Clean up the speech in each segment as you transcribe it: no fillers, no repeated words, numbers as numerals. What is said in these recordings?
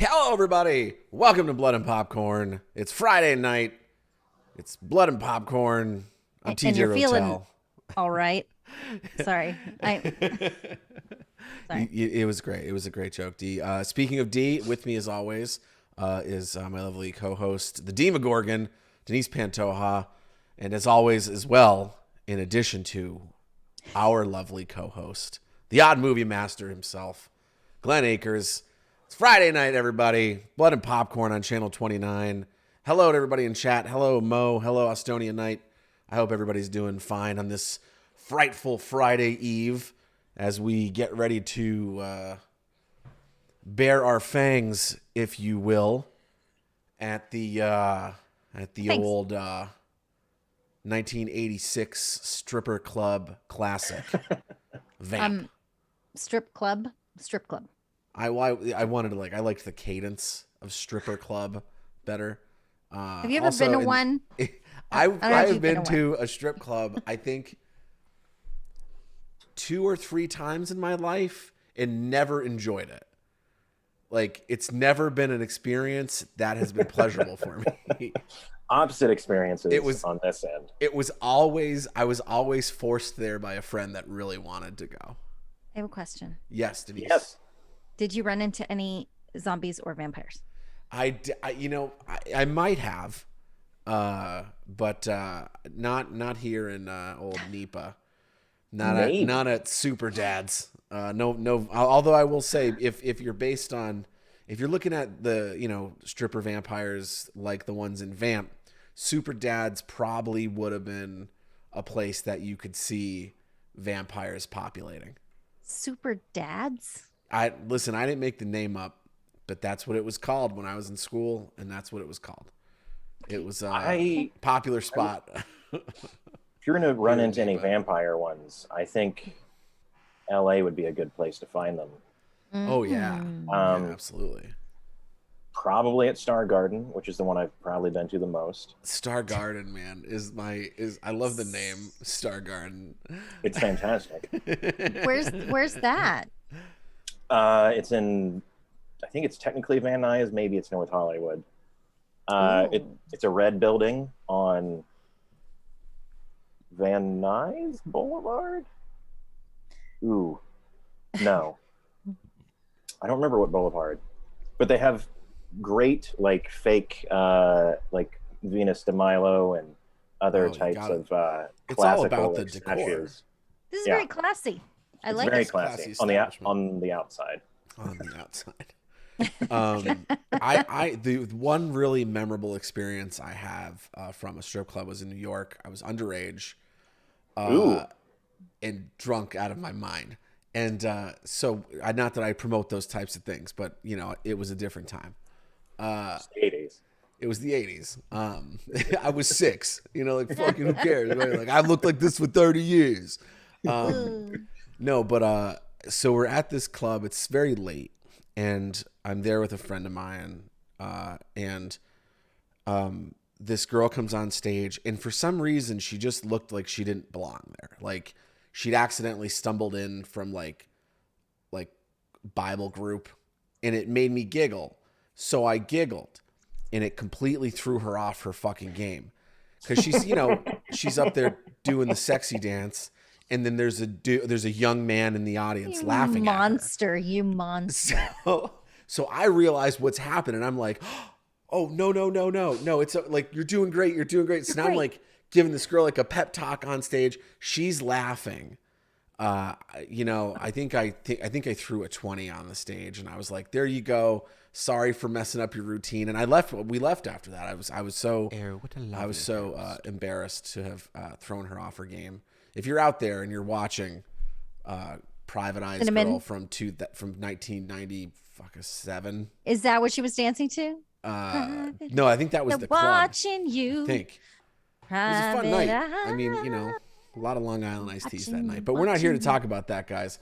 Hello, everybody. Welcome to Blood and Popcorn. It's Friday night. It's Blood and Popcorn. I'm TJ And you're feeling Rotell. all right. Sorry. Sorry. It was great. It was a great joke, D. Speaking of D, with me as always is my lovely co-host, the Demogorgon, Denise Pantoja, and as always, as well, in addition to our lovely co-host, the odd movie master himself, Glenn Akers. It's Friday night, everybody. Blood and Popcorn on Channel 29. Hello to everybody in chat. Hello, Mo. Hello, Estonia Night. I hope everybody's doing fine on this frightful Friday Eve as we get ready to bare our fangs, if you will, at the old 1986 stripper club classic, Vamp. Strip club. I wanted to I liked the cadence of stripper club better. Have you ever been to one? I've been to a strip club, I think 2 or 3 times in my life and never enjoyed it. Like, it's never been an experience that has been pleasurable for me. Opposite experiences on this end. I was always forced there by a friend that really wanted to go. I have a question. Yes, Denise. Yes. Did you run into any zombies or vampires? I might have, but not here in old Nipa. Not at Super Dad's. No. Although I will say, if you're looking at the stripper vampires like the ones in Vamp, Super Dad's probably would have been a place that you could see vampires populating. Super Dads? I didn't make the name up, but that's what it was called when I was in school, and that's what it was called. It was a popular spot. If you're going to run into any vampire ones, I think LA would be a good place to find them. Oh, yeah. Yeah, absolutely. Probably at Star Garden, which is the one I've probably been to the most. Star Garden, man, I love the name Star Garden. It's fantastic. Where's that? It's in, I think it's technically Van Nuys, maybe it's North Hollywood. It's a red building on Van Nuys Boulevard? Ooh, no. I don't remember what boulevard, but they have great fake Venus de Milo and other types of it's all classical about the decor. statues. This is very classy. I like very it. classy on the outside. On the outside. The one really memorable experience I have from a strip club was in New York. I was underage, and drunk out of my mind. And so, not that I promote those types of things, but it was a different time. It's the 80s. It was the 80s. I was 6. Fucking who cares? Like, I looked like this for 30 years. No, but so we're at this club. It's very late, and I'm there with a friend of mine, and this girl comes on stage, and for some reason, she just looked like she didn't belong there. Like, she'd accidentally stumbled in from like Bible group, and it made me giggle. So I giggled, and it completely threw her off her fucking game, because she's she's up there doing the sexy dance. And then there's a young man in the audience laughing at her. You monster. So I realize what's happened, and I'm like, oh, no. It's like, you're doing great. So now I'm like giving this girl like a pep talk on stage. She's laughing. I think I threw a 20 on the stage, and I was like, there you go. Sorry for messing up your routine. And we left after that. I was so embarrassed to have thrown her off her game. If you're out there and you're watching Private Eyes Girl from 1997. Is that what she was dancing to? No, I think that was the club. Watching you. I think. It was a fun night. I mean, a lot of Long Island iced teas that night. But we're not here to talk about that, guys.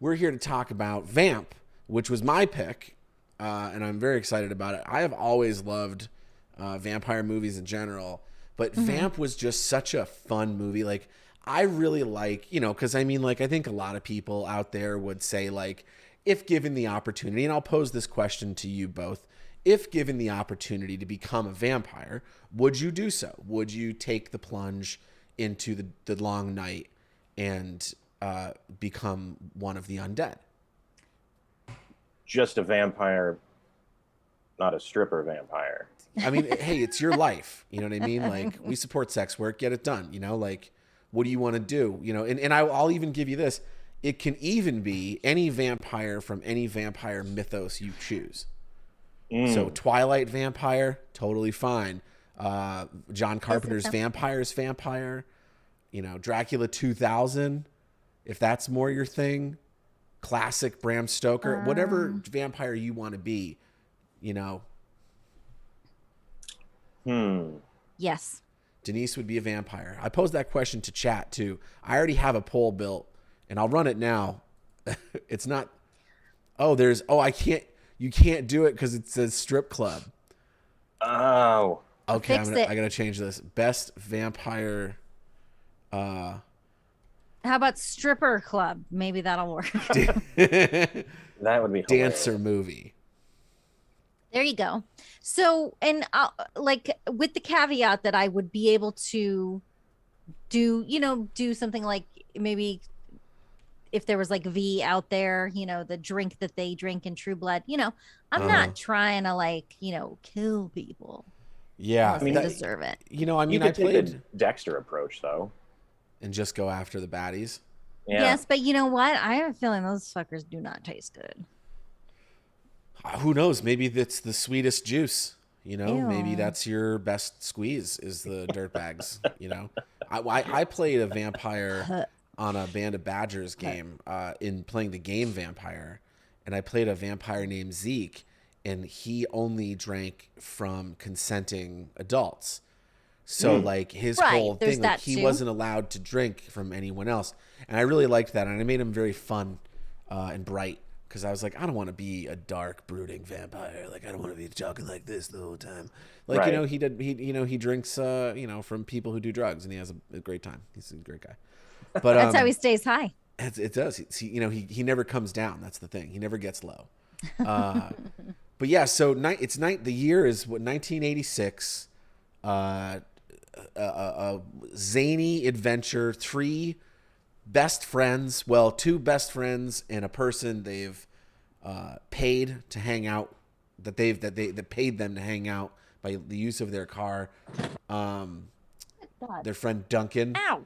We're here to talk about Vamp, which was my pick, and I'm very excited about it. I have always loved vampire movies in general, but Vamp was just such a fun movie. I really like, because I think a lot of people out there would say if given the opportunity, and I'll pose this question to you both, if given the opportunity to become a vampire, would you do so? Would you take the plunge into the long night and become one of the undead? Just a vampire, not a stripper vampire. I mean, hey, it's your life. You know what I mean? Like, we support sex work, get it done. You know, like, what do you want to do? You know, and I'll even give you this. It can even be any vampire from any vampire mythos you choose. So Twilight vampire, totally fine. John Carpenter's vampire. You know, Dracula 2000, if that's more your thing. Classic Bram Stoker, whatever vampire you want to be, you know. Yes. Denise would be a vampire. I posed that question to chat too. I already have a poll built and I'll run it now. It's not, you can't do it because it says strip club. Oh. Okay, I gotta change this. Best vampire. How about stripper club? Maybe that'll work. That would be hilarious. Dancer movie. There you go. So, and like with the caveat that I would be able to do something like maybe if there was like V out there, you know, the drink that they drink in True Blood, you know, I'm not trying to like, you know, kill people. Yeah. I mean, they deserve it. You know, I mean, I played the Dexter approach though. And just go after the baddies. Yeah. Yes, but you know what? I have a feeling those fuckers do not taste good. Who knows? Maybe that's the sweetest juice. You know, Ew. Maybe that's your best squeeze is the dirtbags. You know, I played a vampire on a Band of Badgers game in playing the game Vampire, and I played a vampire named Zeke, and he only drank from consenting adults. So like his whole thing, like, he wasn't allowed to drink from anyone else, and I really liked that, and I made him very fun and bright. Because I was like, I don't want to be a dark, brooding vampire. Like, I don't want to be talking like this the whole time. Like, you know, he drinks, you know, from people who do drugs, and he has a great time. He's a great guy. But that's how he stays high. It does. He never comes down. That's the thing. He never gets low. But yeah, so the year is 1986. A zany adventure. Two best friends and a person they've paid to hang out, that paid them to hang out by the use of their car. Their friend Duncan. Ow.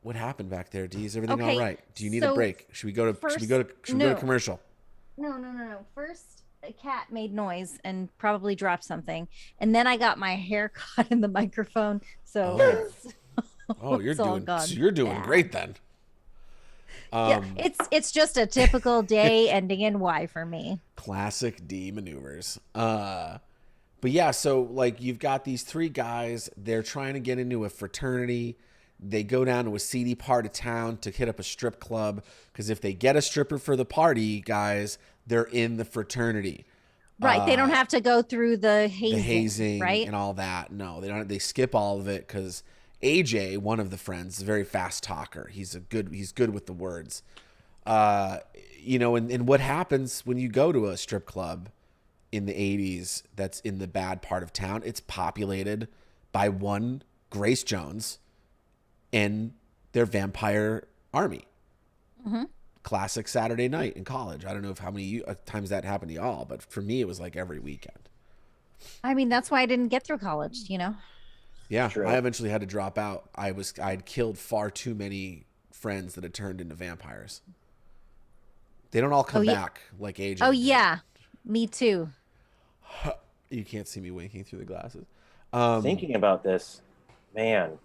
What happened back there, Dee? Is everything all right? Do you need a break? Should we go to commercial? No. First, a cat made noise and probably dropped something, and then I got my hair caught in the microphone. So you're doing great then. Yeah, it's just a typical day ending in Y for me. Classic D maneuvers. But yeah, so like you've got these three guys, they're trying to get into a fraternity. They go down to a seedy part of town to hit up a strip club, because if they get a stripper for the party, guys, they're in the fraternity. Right. They don't have to go through the hazing, right? And all that. No, they don't. They skip all of it because AJ, one of the friends, is a very fast talker. He's good with the words. You know, and what happens when you go to a strip club in the 80s that's in the bad part of town? It's populated by one Grace Jones and their vampire army. Mm-hmm. Classic Saturday night in college. I don't know how many times that happened to y'all, but for me, it was like every weekend. I mean, that's why I didn't get through college, you know? Yeah, true. I eventually had to drop out. I'd killed far too many friends that had turned into vampires. They don't all come back like AJ. Oh, yeah. Me too. You can't see me winking through the glasses. Thinking about this, man,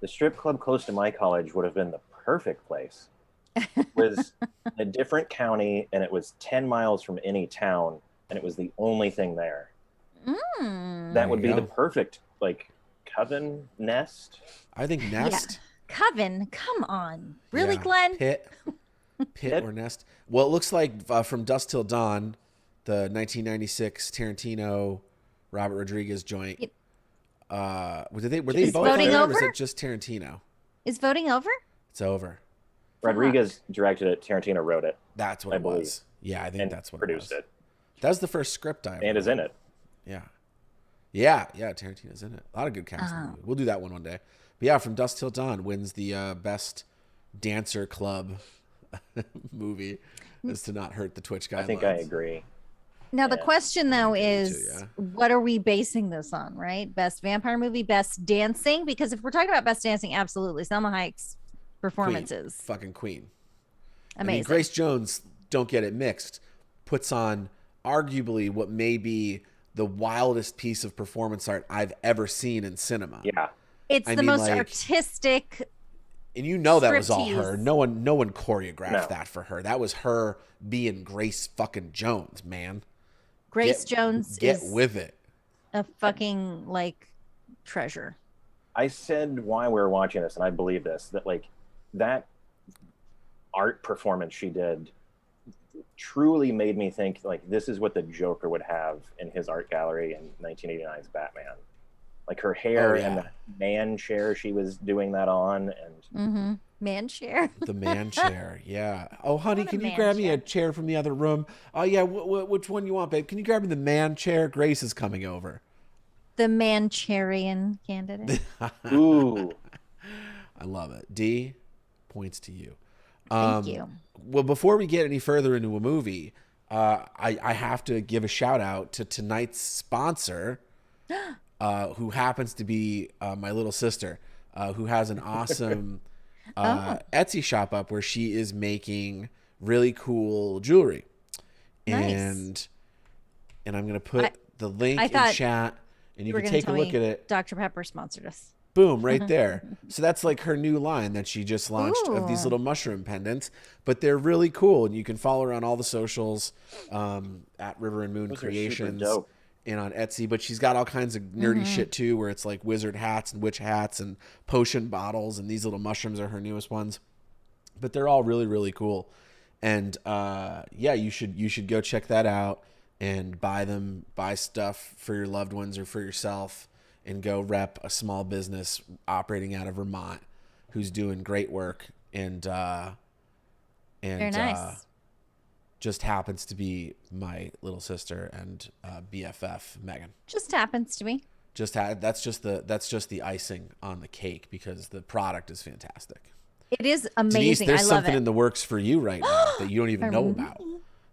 the strip club close to my college would have been the perfect place. It was a different county, and it was 10 miles from any town, and it was the only thing there. That would be the perfect, like, Coven Nest. I think Nest. Yeah. Coven, come on. Really, Glenn? Pit or Nest. Well, it looks like From Dusk Till Dawn, the 1996 Tarantino Robert Rodriguez joint. Were they both voting there, over? or was it just Tarantino? Is voting over? It's over. Rodriguez directed it. Tarantino wrote it. That's what it was. Yeah, I think and that's what produced it was. it. That was the first script I ever And is in it. Yeah. Yeah, Tarantino's in it. A lot of good cast in the movie. We'll do that one day. But yeah, From Dusk Till Dawn wins the best dancer club movie, is to not hurt the Twitch guidelines. I think I agree. Now the question though is, too, what are we basing this on, right? Best vampire movie, best dancing? Because if we're talking about best dancing, absolutely. Selma Hayek's performances. Fucking queen. Amazing. I mean, Grace Jones, don't get it mixed, puts on arguably what may be the wildest piece of performance art I've ever seen in cinema. Yeah. It's the most artistic. And you know that was all striptease. her. No one choreographed that for her. That was her being Grace fucking Jones, man. Grace Jones get is with it. A fucking like treasure. I said why we were watching this, and I believe this, that like that art performance she did truly made me think like this is what the Joker would have in his art gallery in 1989's Batman. Like her hair and the man chair she was doing that on, and man chair. The man chair, yeah. Oh, honey, can you grab me a chair from the other room? Oh, yeah. Which one you want, babe? Can you grab me the man chair? Grace is coming over. The Manchurian Candidate. Ooh, I love it. D, points to you. Thank you. Well, before we get any further into a movie, I have to give a shout out to tonight's sponsor, who happens to be my little sister, who has an awesome Etsy shop up where she is making really cool jewelry. Nice. And I'm going to put the link in chat, and you can take a look at it. Dr. Pepper sponsored us. Boom, right there. So that's like her new line that she just launched of these little mushroom pendants, but they're really cool. And you can follow her on all the socials at River and Moon Creations and on Etsy. But she's got all kinds of nerdy shit too, where it's like wizard hats and witch hats and potion bottles. And these little mushrooms are her newest ones. But they're all really, really cool. And yeah, you should go check that out and buy stuff for your loved ones or for yourself, and go rep a small business operating out of Vermont who's doing great work and Very nice. Just happens to be my little sister and BFF Megan. Just happens to be. That's just the icing on the cake, because the product is fantastic. It is amazing. Denise, there's I love something it. in the works for you right now that you don't even know about.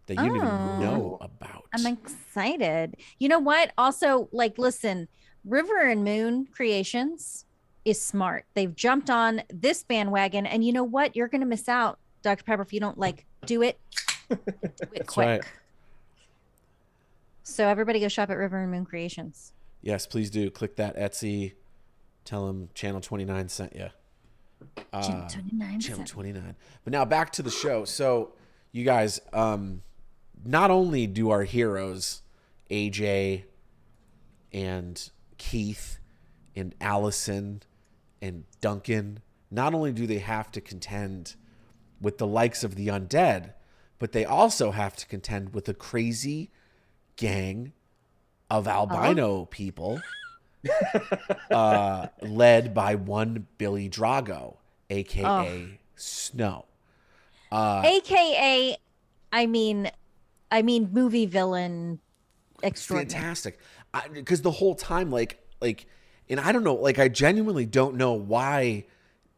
That you don't even know about. I'm excited. You know what? Also, like, listen, River and Moon Creations is smart. They've jumped on this bandwagon, and you know what? You're going to miss out, Dr. Pepper, if you don't do it. Do it quick. Right. So everybody go shop at River and Moon Creations. Yes, please do. Click that Etsy. Tell them Channel 29 sent you. Channel 29. Channel 29. But now back to the show. So, you guys, not only do our heroes, AJ and Keith and Allison and Duncan, not only do they have to contend with the likes of the undead, but they also have to contend with a crazy gang of albino people led by one Billy Drago, aka Snow. AKA, I mean movie villain extraordinary. Fantastic. Because the whole time, like, and I don't know, like, I genuinely don't know why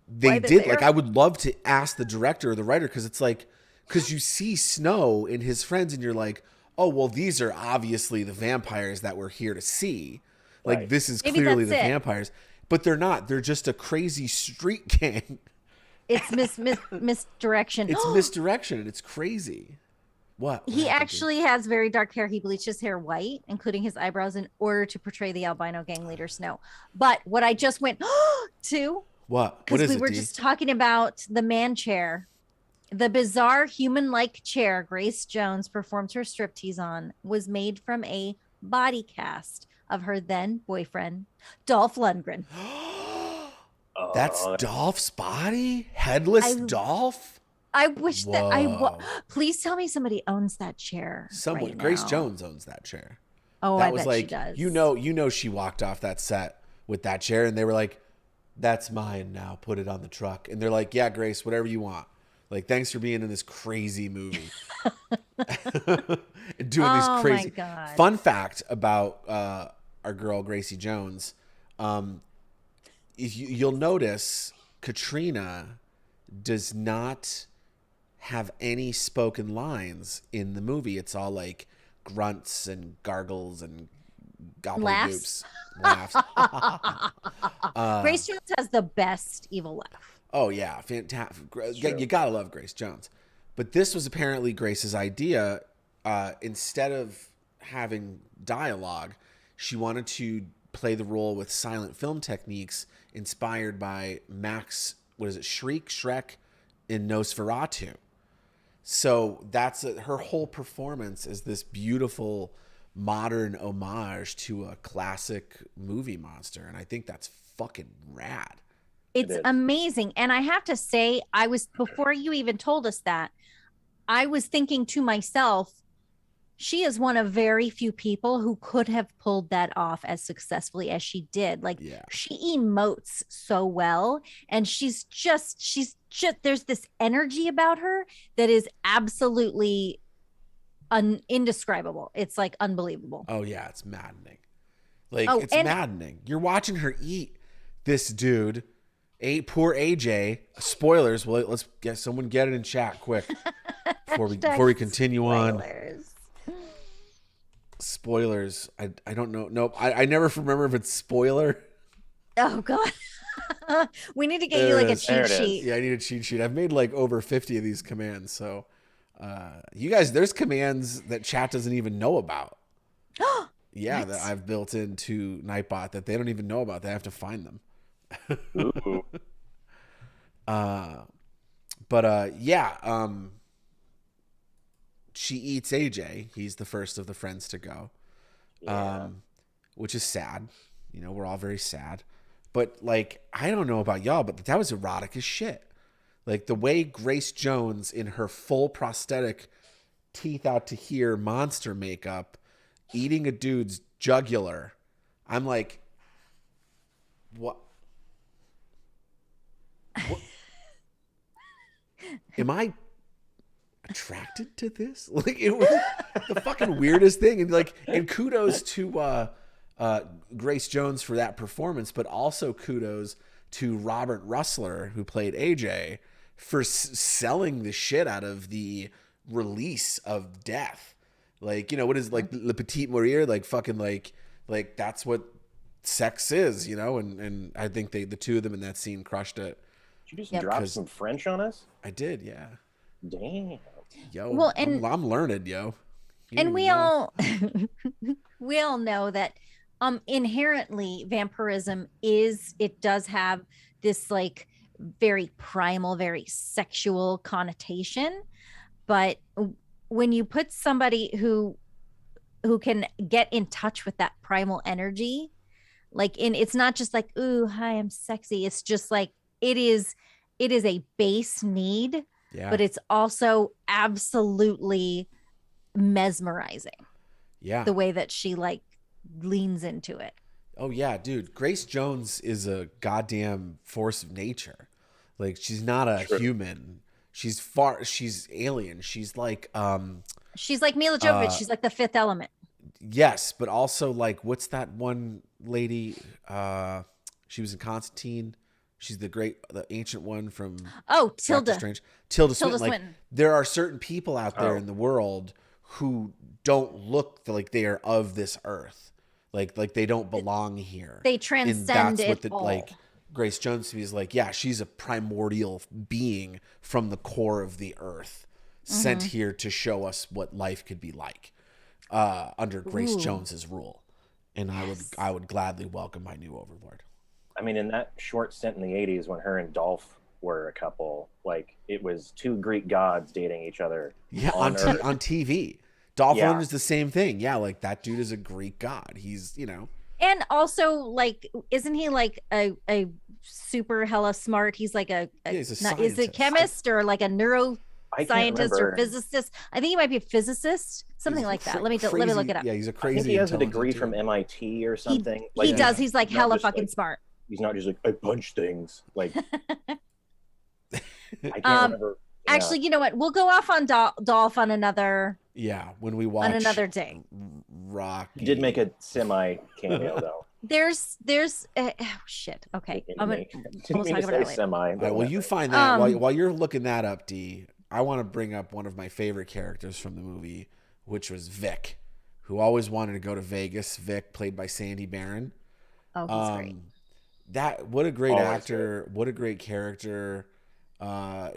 they did. Like, I would love to ask the director or the writer, because it's like, because you see Snow and his friends, and you're like, oh, well, these are obviously the vampires that we're here to see. Like, this is clearly the vampires, but they're not. They're just a crazy street gang. It's misdirection. It's misdirection, and it's crazy. What? He actually has very dark hair. He bleached his hair white, including his eyebrows, in order to portray the albino gang leader Snow. But what I just went to, what? Because we were just talking about the man chair, the bizarre human-like chair Grace Jones performed her striptease on was made from a body cast of her then boyfriend Dolph Lundgren. That's Dolph's body? Headless Dolph? I wish that please tell me somebody owns that chair. Someone, right Grace now. Jones owns that chair. Oh, that I was bet like, she does. You know, she walked off that set with that chair, and they were like, "That's mine now. Put it on the truck." And they're like, "Yeah, Grace, whatever you want. Like, thanks for being in this crazy movie. Doing Oh these my crazy. God. Fun fact about our girl Gracie Jones. You'll notice Katrina does not have any spoken lines in the movie. It's all like grunts and gargles and gobbledygoops. Laughs. Grace Jones has the best evil laugh. Oh yeah, fantastic! You gotta love Grace Jones. But this was apparently Grace's idea. Instead of having dialogue, she wanted to play the role with silent film techniques inspired by Max. What is it? Shrek, in Nosferatu. So that's her whole performance is this beautiful modern homage to a classic movie monster, and I think that's fucking rad. It's amazing. And I have to say, before you even told us that, I was thinking to myself, she is one of very few people who could have pulled that off as successfully as she did. Like, she emotes so well, and she's just there's this energy about her that is absolutely indescribable. It's like unbelievable. Oh yeah, it's maddening. Like, it's maddening. You're watching her eat this dude. Poor AJ. Spoilers. Well, let's get someone get it in chat quick before we continue on. Spoilers. I don't know. Nope. I never remember if it's spoiler. Oh God. We need to get you like a cheat sheet. Yeah, I need a cheat sheet. I've made like over 50 of these commands. So you guys, there's commands that chat doesn't even know about. Yeah, what? That I've built into Nightbot that they don't even know about. They have to find them. She eats AJ. He's the first of the friends to go, which is sad. You know, we're all very sad. But like, I don't know about y'all, but that was erotic as shit. Like the way Grace Jones in her full prosthetic, teeth out to here monster makeup, eating a dude's jugular. I'm like, what? Am I attracted to this? Like, it was the fucking weirdest thing. And kudos to Grace Jones for that performance, but also kudos to Robert Russler, who played AJ, for selling the shit out of the release of death. Like, you know, what is like Le Petit Mourir? Like fucking like that's what sex is, you know? And I think the two of them in that scene crushed it. Did you just drop some French on us? I did, yeah. Damn. Yo, well, and I'm learned, yo. We all know that inherently vampirism does have this like very primal, very sexual connotation. But when you put somebody who can get in touch with that primal energy, like it's not just like, ooh, hi, I'm sexy. It's just like it is a base need, but it's also absolutely mesmerizing. Yeah. The way that she like leans into it. Oh yeah, dude. Grace Jones is a goddamn force of nature. Like, she's not a human. She's alien. She's like Mila Jovovich. She's like the Fifth Element. Yes, but also like, what's that one lady? She was in Constantine. She's the ancient one from Tilda. Tilda Swinton. Like, there are certain people out there in the world who don't look like they are of this earth. Like they don't belong here. They transcend it all. Like Grace Jones to me is like, yeah, she's a primordial being from the core of the earth, sent here to show us what life could be like under Grace Jones's rule. And I would gladly welcome my new overlord. I mean, in that short stint in the 80s when her and Dolph were a couple, like, it was two Greek gods dating each other. Yeah, on TV. Dolph Lundgren is the same thing. Yeah, like, that dude is a Greek god. He's, you know. And also, like, isn't he like a super hella smart? He's like is a chemist or like a neuroscientist or physicist? I think he might be a physicist, something like that. Let me look it up. Yeah, he's a crazy. I think he has a degree from MIT or something. He does. He's like hella fucking smart. He's not just like, I punch things. Like, I can't remember. Actually, you know what? We'll go off on Dolph on another when we watch day. Rocky. He did make a semi cameo though. There's shit. Okay, Didn't we'll mean talk to about say it later. semi. All right, well, you find that while you're looking that up, D. I want to bring up one of my favorite characters from the movie, which was Vic, who always wanted to go to Vegas. Vic, played by Sandy Barron. Oh, he's great. What a great Always actor! What a great character.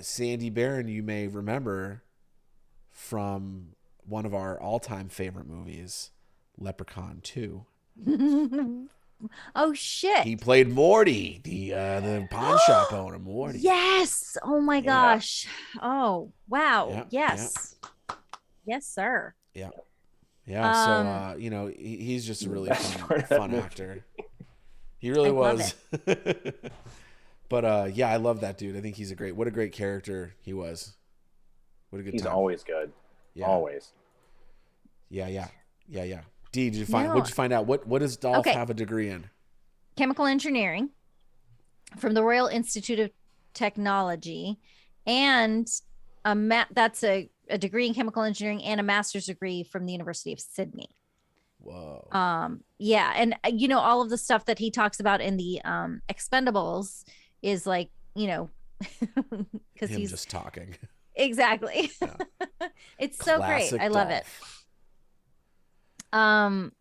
Sandy Barron, you may remember from one of our all-time favorite movies, Leprechaun 2. Oh shit! He played Morty, the pawn shop owner, Morty. Yes! Oh my gosh! Oh wow! Yeah, Yes, yes, sir. Yeah. So he's just a really fun actor. He really was. But I love that dude. I think he's what a great character he was. What a good. He's time. always good. Yeah. Always. Yeah. D, did you find? What'd you find out? What does Dolph have a degree in? Chemical engineering from the Royal Institute of Technology, and that's a degree in chemical engineering and a master's degree from the University of Sydney. Whoa. And all of the stuff that he talks about in the Expendables is like, because he's just talking. Exactly. Yeah. It's so great. I love it. And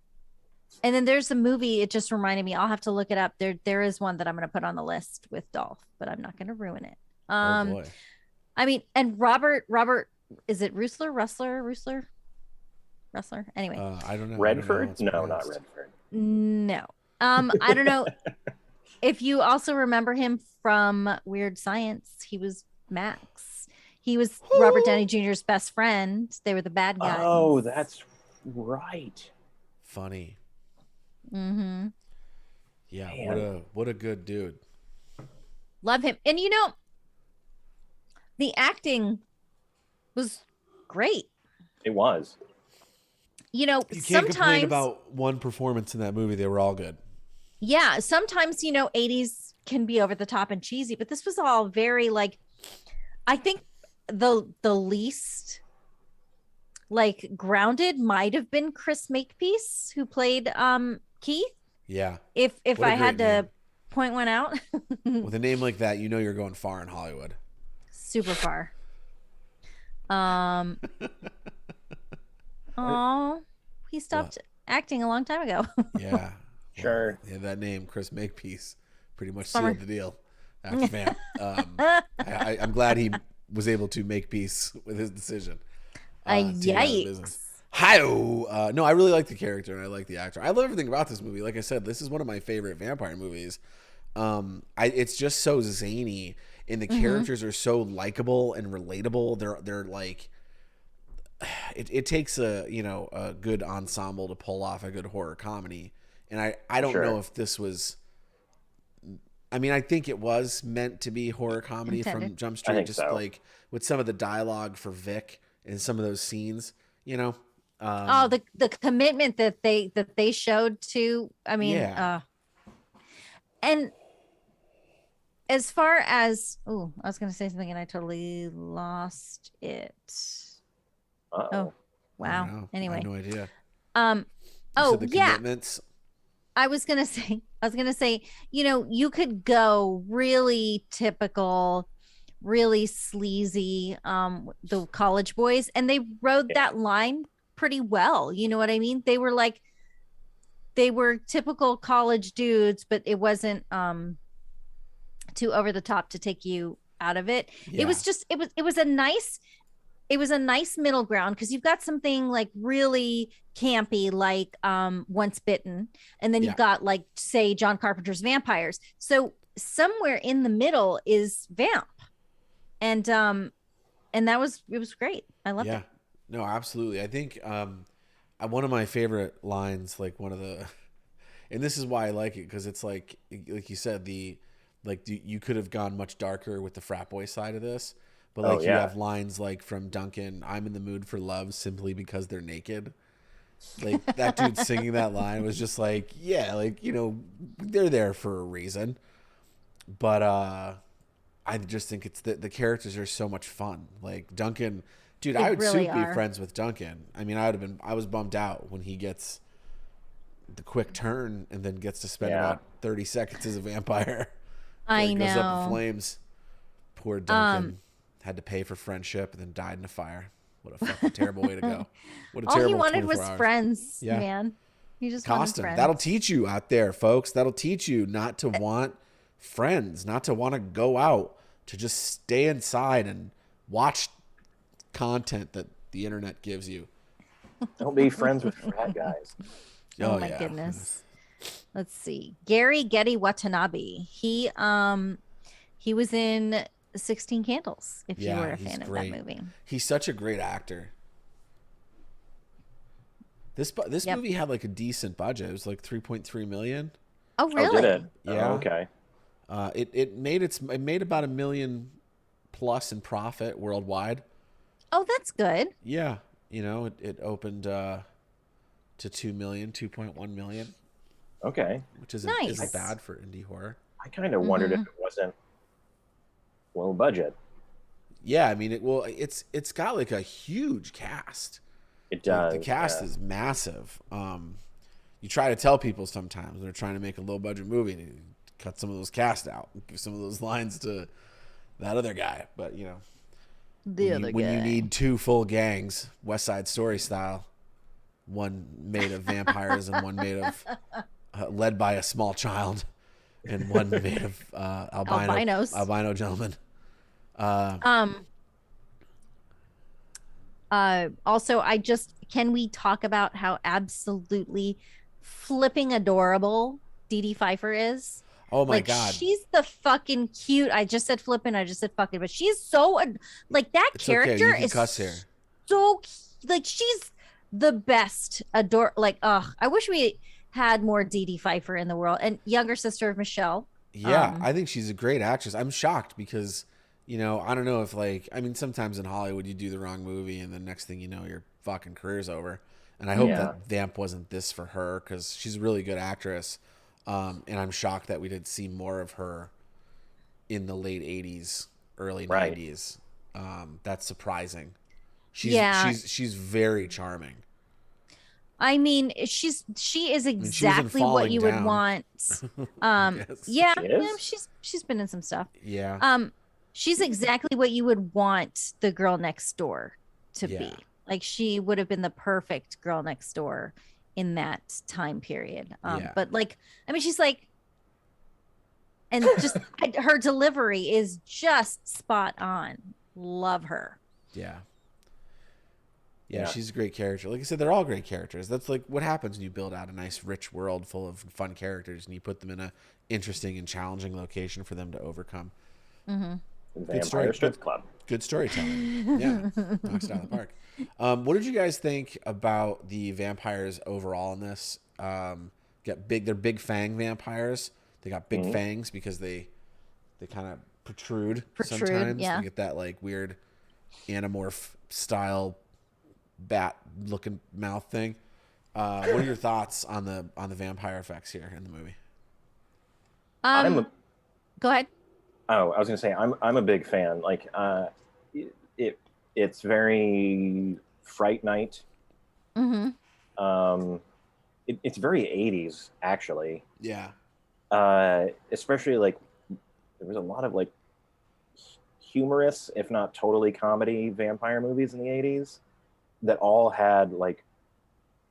then there's a movie, it just reminded me, I'll have to look it up. There is one that I'm going to put on the list with Dolph, but I'm not going to ruin it. Oh boy. I mean, and Robert, is it Rustler? Anyway. I don't know. Redford? No, not Redford. No. I don't know if you also remember him from Weird Science. He was Max. He was Robert Downey Jr.'s best friend. They were the bad guys. Oh, that's right. Funny. Mm-hmm. Yeah, man. What a good dude. Love him. And the acting was great. It was. You can't complain about one performance in that movie. They were all good. Yeah, sometimes 80s can be over the top and cheesy, but this was all very I think the least grounded might have been Chris Makepeace, who played Keith. Yeah. If I had to point one out. With a name like that, you're going far in Hollywood. Super far. Oh, he stopped acting a long time ago. Yeah. Sure. Yeah, that name, Chris Makepeace, pretty much sealed the deal after Vamp. I'm glad he was able to make peace with his decision. Yikes. Hi-oh. No, I really like the character and I like the actor. I love everything about this movie. Like I said, this is one of my favorite vampire movies. It's just so zany, and the characters are so likable and relatable. They're like, it takes a good ensemble to pull off a good horror comedy. And I don't know if this was, I think it was meant to be horror comedy from Jump Street, just like with some of the dialogue for Vic and some of those scenes, the commitment that they showed to, and as far as, I was going to say something and I totally lost it. Uh-oh. Oh, wow. Anyway. I have no idea. Commitments. I was gonna say, you could go really typical, really sleazy, the college boys, and they rode that line pretty well. You know what I mean? They were typical college dudes, but it wasn't too over the top to take you out of it. Yeah. It was a nice middle ground, because you've got something really campy Once Bitten, and then you've got say John Carpenter's Vampires. So somewhere in the middle is Vamp, and it was great. I loved it. No, absolutely. I think one of my favorite lines, one of the, and this is why I like it, because it's like you said, you could have gone much darker with the frat boy side of this. But you have lines from Duncan, "I'm in the mood for love simply because they're naked." That dude singing that line was just they're there for a reason. But I just think it's the characters are so much fun. Like Duncan, dude, They I would really soon be are. friends with Duncan. I mean, I was bummed out when he gets the quick turn and then gets to spend Yeah. about 30 seconds as a vampire before I he goes up in know. flames. Poor Duncan had to pay for friendship and then died in a fire. What a fucking terrible way to go. What a All he terrible wanted 24 was hours. friends, Yeah. man. He just Cost wanted him. friends. That'll teach you out there, folks. That'll teach you not to want friends, not to want to go out, to just stay inside and watch content that the internet gives you. Don't be friends with frat guys. Oh my yeah. goodness. Let's see. Gary Getty Watanabe. He was in 16 Candles, if you Yeah, were a he's fan of great. that movie. He's such a great actor. This Yep. movie had like a decent budget. It was like 3.3 million. Oh, Oh, really? did it? Yeah. Oh, okay. It made about $1 million plus in profit worldwide. Oh, that's good. Yeah, you know, it opened to 2 million, 2.1 million, Okay. which isn't Nice. bad for indie horror. I kind of wondered if it wasn't low budget. Yeah, I mean it's got like a huge cast. It Like, does. the cast yeah. is massive. You try to tell people sometimes they're trying to make a low budget movie and you cut some of those cast out, give some of those lines to that other guy. But you know, when you need two full gangs, West Side Story style, one made of vampires and one made of led by a small child, and one made of Albinos. albino gentlemen. Also, can we talk about how absolutely flipping adorable Dee Dee Pfeiffer is? Oh my Like, god, she's the fucking cute. I just said flipping, I just said fucking, but she's so like that it's character okay. You can is cuss here. so like she's the best. I wish we had more Dee Dee Pfeiffer in the world, and younger sister of Michelle. Yeah, I think she's a great actress. I'm shocked because, you know, I don't know if sometimes in Hollywood you do the wrong movie and the next thing you know your fucking career's over. And I hope Yeah. that Vamp wasn't this for her because she's a really good actress. And I'm shocked that we didn't see more of her in the late 80s, early Right. 90s. That's surprising. Yeah. She's very charming. I mean, she is she was in exactly what Falling you would Down. want. Yes. Yeah, She is? she's been in some stuff. Yeah. She's exactly what you would want the girl next door to Yeah. be. Like, she would have been the perfect girl next door in that time period. Yeah. But like, I mean, she's like, and just her delivery is just spot on. Love her. Yeah. Yeah. Yeah, she's a great character. Like I said, they're all great characters. That's like what happens when you build out a nice, rich world full of fun characters and you put them in a interesting and challenging location for them to overcome. Vampire Strip Club. Good storytelling. Yeah, knocks it out of the park. What did you guys think about the vampires overall in this? They're big fang vampires. They got big fangs because they kind of protrude sometimes. yeah. They get that like weird Animorph style bat looking mouth thing. What are your thoughts on the vampire effects here in the movie? Go ahead. Oh, I was gonna say I'm a big fan. Like, it's very Fright Night. Mm-hmm. It's very 80s actually. Yeah. Especially like there was a lot of like humorous, if not totally comedy, vampire movies in the 80s that all had like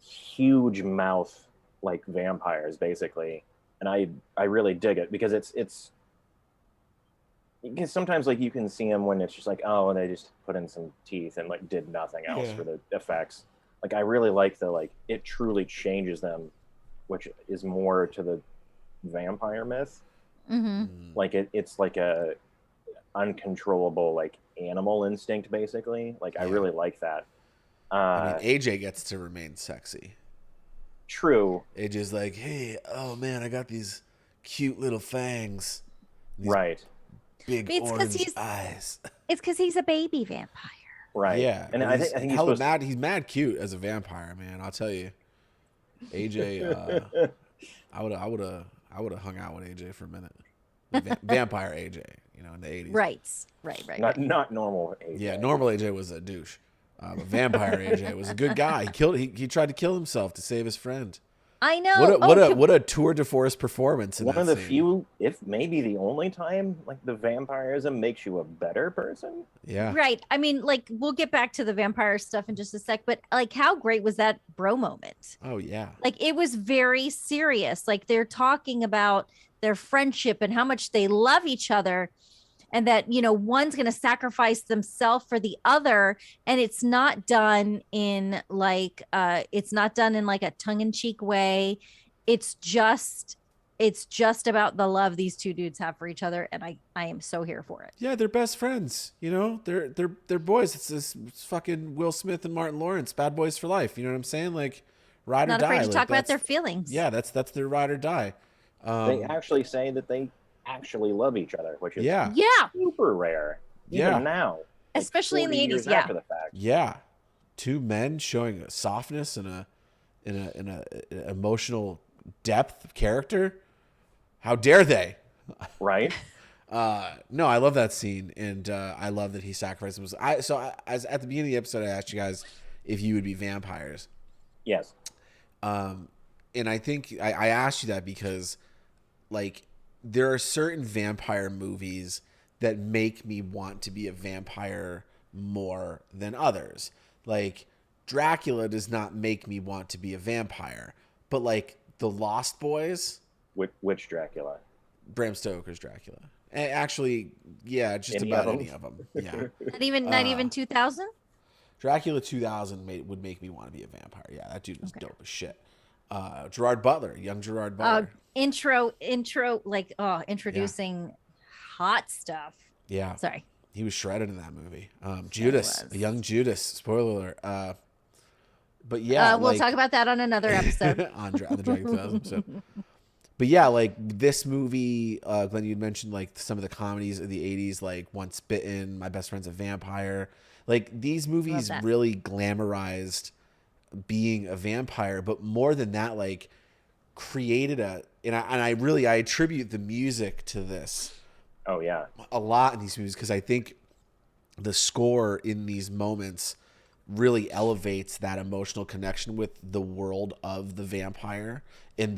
huge mouth like vampires basically, and I really dig it because it's because sometimes like you can see them when it's just like, oh, they just put in some teeth and like did nothing else for the effects. Like I really like the like it truly changes them, which is more to the vampire myth. Like it's like a uncontrollable like animal instinct basically. Like I really like that. I mean, AJ gets to remain sexy. True. AJ's like, hey, oh man, I got these cute little fangs. These Right. big It's 'cause orange he's- eyes. It's because he's a baby vampire. Right. Yeah, And I think he's hella supposed mad. He's mad cute as a vampire, man. I'll tell you, AJ. I would have hung out with AJ for a minute. Vampire AJ. in the 80s. Right. Not normal AJ. Yeah, normal AJ was a douche. But vampire AJ was a good guy. He tried to kill himself to save his friend. I know. What a tour de force performance in One that of the scene. few, if maybe the only time, like the vampirism makes you a better person. Yeah. Right. I mean, like, we'll get back to the vampire stuff in just a sec, but like, how great was that bro moment? Oh yeah. Like, it was very serious. Like, they're talking about their friendship and how much they love each other, and that, one's going to sacrifice themselves for the other. And it's not done in like a tongue-in-cheek way. It's just about the love these two dudes have for each other, and I am so here for it. Yeah, they're best friends. They're boys. It's fucking Will Smith and Martin Lawrence, bad boys for life. You know what I'm saying? Like, ride Not or die. afraid to Like, talk about their feelings. Yeah, that's their ride or die. They actually say that they actually love each other, which is Yeah. super rare. Even now, especially in the 40 80s. years Yeah. after the fact. Yeah, two men showing a softness and a emotional depth of character. How dare they? Right. No, I love that scene, and I love that he sacrificed himself. As at the beginning of the episode, I asked you guys if you would be vampires. Yes. And I think I asked you that because, like, there are certain vampire movies that make me want to be a vampire more than others. Like, Dracula does not make me want to be a vampire, but like The Lost Boys, Which Dracula? Bram Stoker's Dracula. Actually, yeah, just Any about of any them? of them. Yeah. Not even 2000. Dracula 2000 would make me want to be a vampire. Yeah, that dude was dope as shit. Gerard Butler, young Gerard Butler. Intro, like, introducing hot stuff. Yeah. Sorry. He was shredded in that movie. Judas, a young Judas. Spoiler alert. But yeah, we'll talk about that on another episode. on the Dragon 2000 episode. But yeah, like this movie, Glenn, you'd mentioned like some of the comedies of the 80s, like Once Bitten, My Best Friend's a Vampire. Like, these movies really glamorized being a vampire, but more than that, like, created and I attribute the music to this. Oh yeah. A lot in these movies, because I think the score in these moments really elevates that emotional connection with the world of the vampire in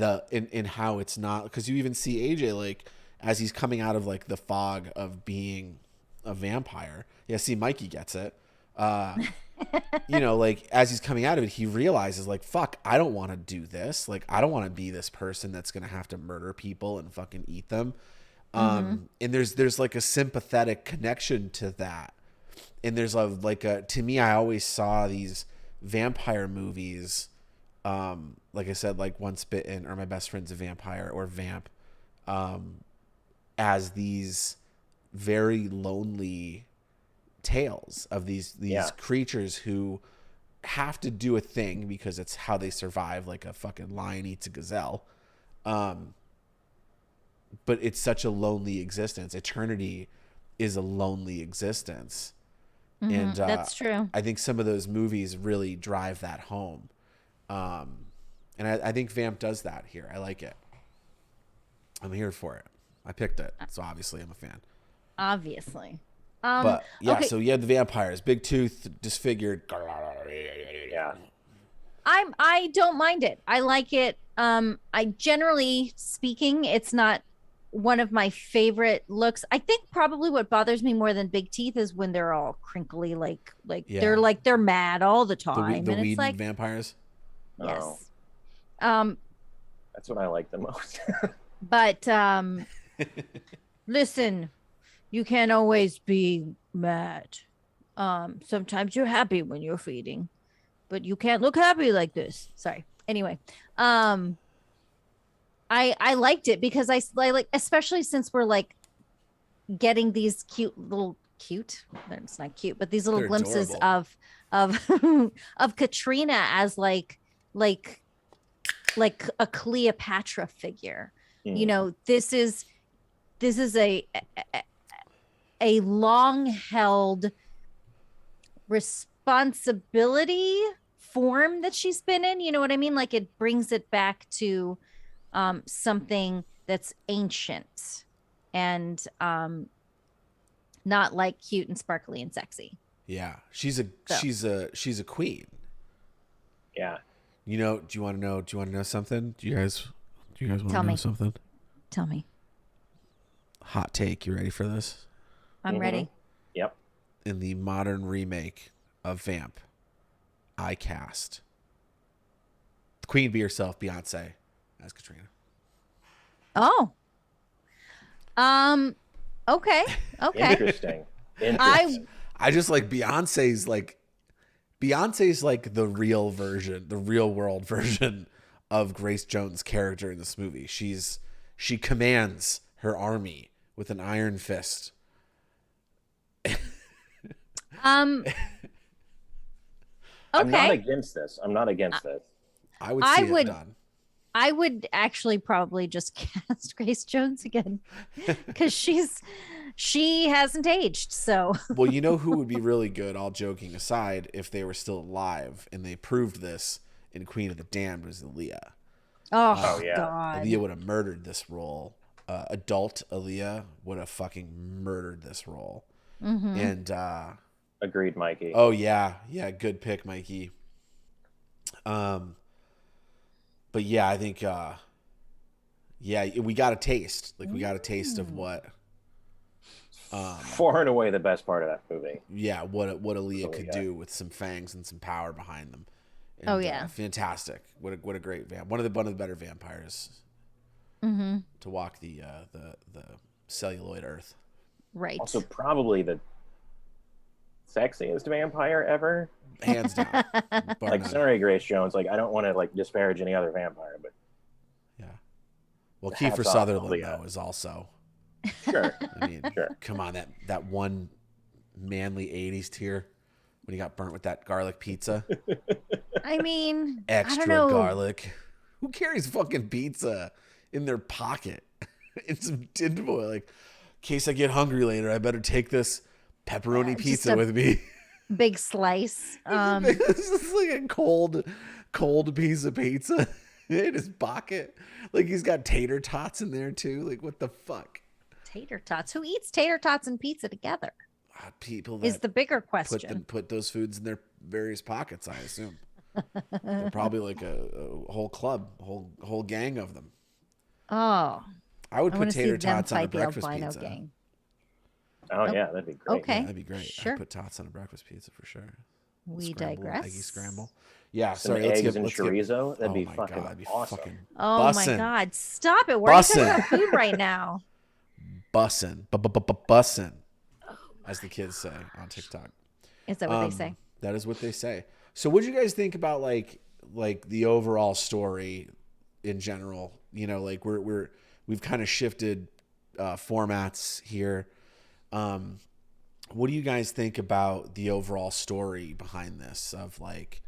how it's not, because you even see AJ, like, as he's coming out of like the fog of being a vampire. Yeah, see, Mikey gets it. Like, as he's coming out of it, he realizes, like, fuck, I don't want to do this. Like, I don't want to be this person that's gonna have to murder people and fucking eat them. And there's like a sympathetic connection to that. And there's to me, I always saw these vampire movies, like I said, like Once Bitten or My Best Friend's a Vampire or Vamp, as these very lonely tales of these creatures who have to do a thing because it's how they survive, like a fucking lion eats a gazelle. But it's such a lonely existence. Eternity is a lonely existence. And that's true. I think some of those movies really drive that home. And I think Vamp does that here. I like it. I'm here for it. I picked it, so obviously I'm a fan. Obviously. But yeah, okay. so you had the vampires, big tooth, disfigured. Yeah. I don't mind it. I like it. I generally speaking, it's not one of my favorite looks. I think probably what bothers me more than big teeth is when they're all crinkly, like they're mad all the time. The and weed it's like, vampires. yes. That's what I like the most. But listen, you can't always be mad. Sometimes you're happy when you're feeding, but you can't look happy like this. Sorry. Anyway, I liked it because I like, especially since we're like getting these it's not cute, but these little They're glimpses adorable. of Katrina as like a Cleopatra figure. This is a long held responsibility form that she's been in. You know what I mean? Like, it brings it back to something that's ancient, and not like cute and sparkly and sexy. Yeah, she's a queen. Yeah. You know, do you want to know something? Do you guys want to Tell know me. something? Tell me. Hot take. You ready for this? I'm ready. Yep. In the modern remake of Vamp, I cast the Queen Bee herself, Beyonce, as Katrina. Oh. Okay. Okay. Interesting. Interesting. I just like Beyonce's like the real version, the real world version of Grace Jones' character in this movie. She commands her army with an iron fist. Okay. I'm not against this. I would see it done. I would actually probably just cast Grace Jones again because she hasn't aged. So Well, you know who would be really good, all joking aside, if they were still alive and they proved this in Queen of the Damned, was Aaliyah. oh yeah. God. Aaliyah would have murdered this role. Adult Aaliyah would have fucking murdered this role. Mm-hmm. And Agreed, Mikey. oh yeah, good pick, Mikey. But yeah, I think we got a taste. Like we got a taste of what Far and away the best part of that movie. yeah, what Aaliyah could do with some fangs and some power behind them. And, Oh, yeah. Fantastic. What a great vamp. One of the better vampires Mm-hmm. to walk the celluloid earth. Right. Also, probably the sexiest vampire ever. Hands down. Bar Like, none. sorry, Grace Jones. Like, I don't want to like disparage any other vampire, but Yeah. Well, Hats Kiefer off, Sutherland Aaliyah. though is also. sure. I mean, Sure. come on, that one manly '80s tier when he got burnt with that garlic pizza. I mean, Extra I don't know. garlic. Who carries fucking pizza in their pocket? In some tin foil, like, in case I get hungry later, I better take this pepperoni Just pizza a with me. Big slice. This is like a cold piece of pizza in his pocket. Like he's got tater tots in there too. Like what the fuck? Tater tots. Who eats tater tots and pizza together? People that Is the bigger question. put those foods in their various pockets. I assume they're probably like a whole club, whole gang of them. Oh, I would I put want to see tater them tots on a fight the breakfast albino pizza. gang. Oh yeah, that'd be great. Okay. Yeah, that'd be great. Sure. I'd put tots on a breakfast pizza for sure. We Scramble, digress. Eggy scramble. Yeah, Some sorry. eggs Let's and get, chorizo. That'd oh be my fucking God, that'd be awesome. fucking Oh bussin'. my God! Stop it! Why are you talking Bussin'. about food right now? Bussin', bussin', as the kids say on TikTok. Is that what they say? That is what they say. So, what do you guys think about like the overall story in general? You know, like we've kind of shifted formats here. What do you guys think about the overall story behind this? Of like,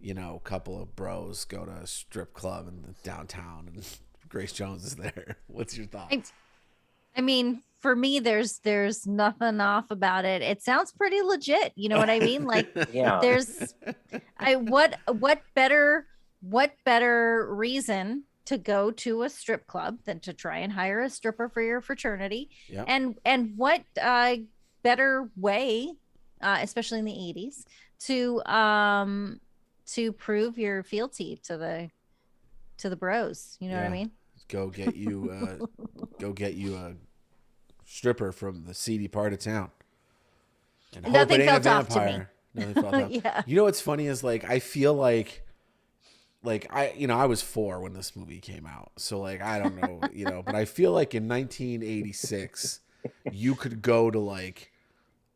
you know, a couple of bros go to a strip club in the downtown, and Grace Jones is there. What's your thoughts? I mean, for me, there's nothing off about it. It sounds pretty legit. You know what I mean? Like, Yeah. what better reason to go to a strip club than to try and hire a stripper for your fraternity? Yeah. And what better way, especially in the 80s, to prove your fealty to the bros? You know what I Yeah. mean? Go get you a stripper from the seedy part of town. And hope Nothing it ain't a felt off to me. vampire. Nothing felt off. Yeah. You know what's funny is like I feel like I was 4 when this movie came out. So like I don't know, but I feel like in 1986 you could go to like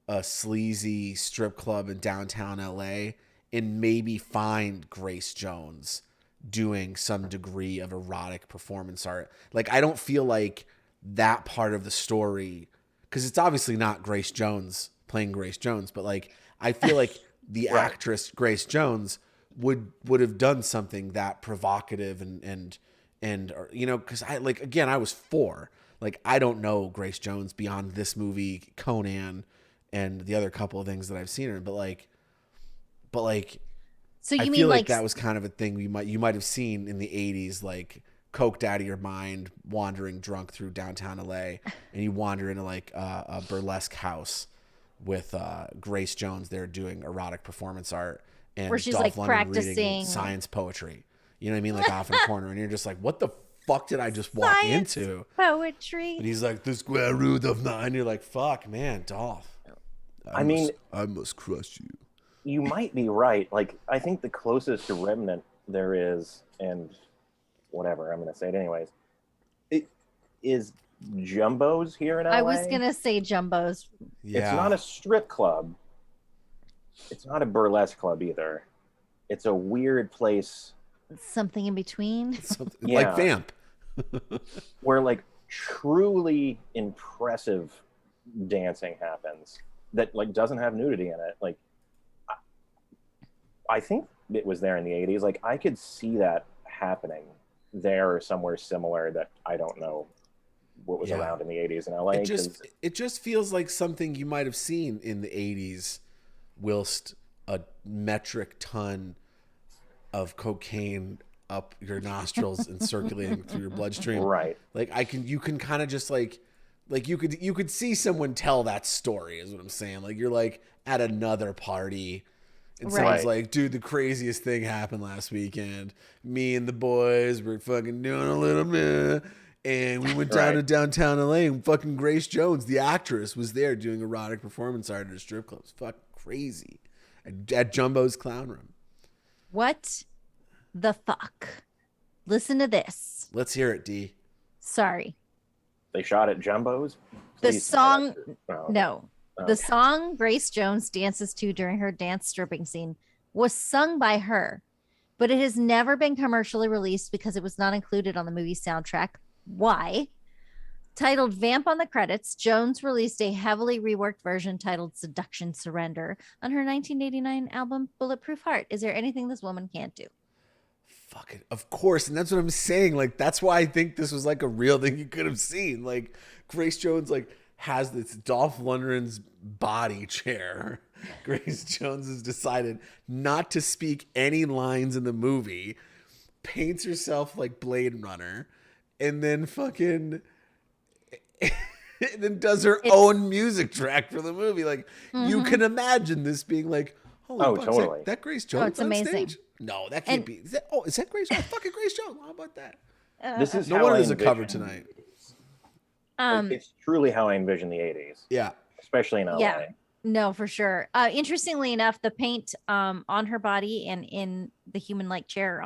a sleazy strip club in downtown LA and maybe find Grace Jones doing some degree of erotic performance art. Like I don't feel like that part of the story, because it's obviously not Grace Jones playing Grace Jones, but like I feel like the Right. actress Grace Jones would have done something that provocative and because I like, again, I was 4. Like I don't know Grace Jones beyond this movie, Conan, and the other couple of things that I've seen her, but like So you I mean feel like like that was kind of a thing you might have seen in the 80s, like coked out of your mind, wandering drunk through downtown LA, and you wander into like a burlesque house with Grace Jones there doing erotic performance art and Where she's Dolph like Lundgren practicing reading science poetry. You know what I mean? Like off in a corner, and you're just like, what the fuck did I just walk science into? poetry. And he's like, the square root of 9. You're like, fuck, man, Dolph. I mean, I must crush you. you might be right. Like, I think the closest to Remnant there is, and whatever, I'm going to say it anyways, it is Jumbo's here in LA. I was going to say Jumbo's. Yeah. It's not a strip club. It's not a burlesque club either. It's a weird place. Something in between. Yeah. Like Vamp. Where, like, truly impressive dancing happens that, like, doesn't have nudity in it. Like, I think it was there in the 80s. Like, I could see that happening there or somewhere similar that I don't know what was around in the 80s in LA. It just feels like something you might have seen in the 80s whilst a metric ton of cocaine up your nostrils and circulating through your bloodstream. Right. Like you can kind of just like you could see someone tell that story is what I'm saying. Like you're like at another party and someone's like, dude, the craziest thing happened last weekend. Me and the boys were fucking doing a little bit. And we went down to downtown LA and fucking Grace Jones, the actress, was there doing erotic performance art at a strip club. It's fucking crazy. At Jumbo's Clown Room. What the fuck? Listen to this. Let's hear it, D. Sorry. They shot at Jumbo's? The Please song, no. The song Grace Jones dances to during her dance stripping scene was sung by her, but it has never been commercially released because it was not included on the movie soundtrack. Why? Titled Vamp on the credits, Jones released a heavily reworked version titled Seduction Surrender on her 1989 album Bulletproof Heart. Is there anything this woman can't do? Fuck it. Of course. And that's what I'm saying. Like, that's why I think this was like a real thing you could have seen. Like, Grace Jones, like, has this Dolph Lundgren's body chair. Grace Jones has decided not to speak any lines in the movie, paints herself like Blade Runner, and then fucking and then does her own music track for the movie. Like, you can imagine this being like, holy fuck, totally. that Grace Jones it's on amazing. stage? No, that can't be. Is that Grace Jones? Fucking Grace Jones. How about that? This is No how wonder I there's a envision- cover tonight. like, it's truly how I envision the 80s, Yeah. especially in LA. Yeah. No, for sure. Interestingly enough, the paint on her body and in the human-like chair,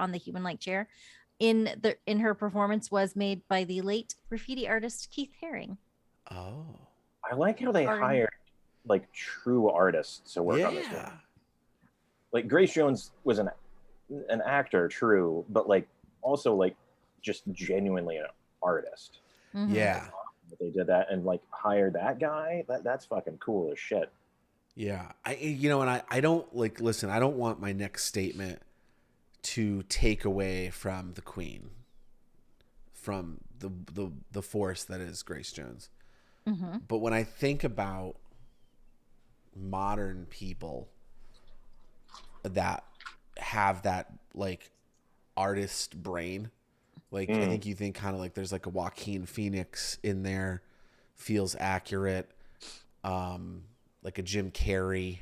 in her performance was made by the late graffiti artist Keith Haring. Oh. I like how they hired like true artists to work on this movie. Like Grace Jones was an actor, true, but like also like just genuinely an artist. Mm-hmm. Yeah. They did that and like hired that guy. That's fucking cool as shit. Yeah. I don't like, listen, I don't want my next statement to take away from the queen, from the force that is Grace Jones. Mm-hmm. But when I think about modern people that have that like artist brain, like I think you think kind of like there's like a Joaquin Phoenix in there, feels accurate, like a Jim Carrey,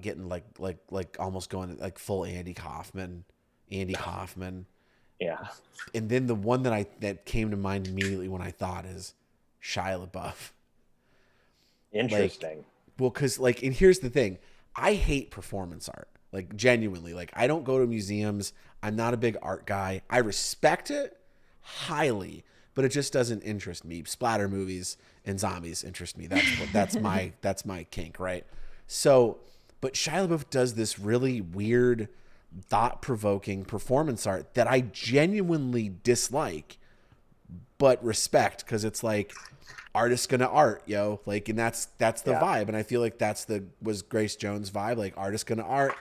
getting like almost going like full Andy Kaufman. Yeah. And then the one that came to mind immediately when I thought is Shia LaBeouf. Interesting. Well, because like, and here's the thing, I hate performance art. Like genuinely, like I don't go to museums. I'm not a big art guy. I respect it highly, but it just doesn't interest me. Splatter movies and zombies interest me. That's my kink, right? So, but Shia LaBeouf does this really weird, thought-provoking performance art that I genuinely dislike, but respect because it's like artist gonna art, yo. Like, and that's the vibe, and I feel like was Grace Jones' vibe, like artist gonna art,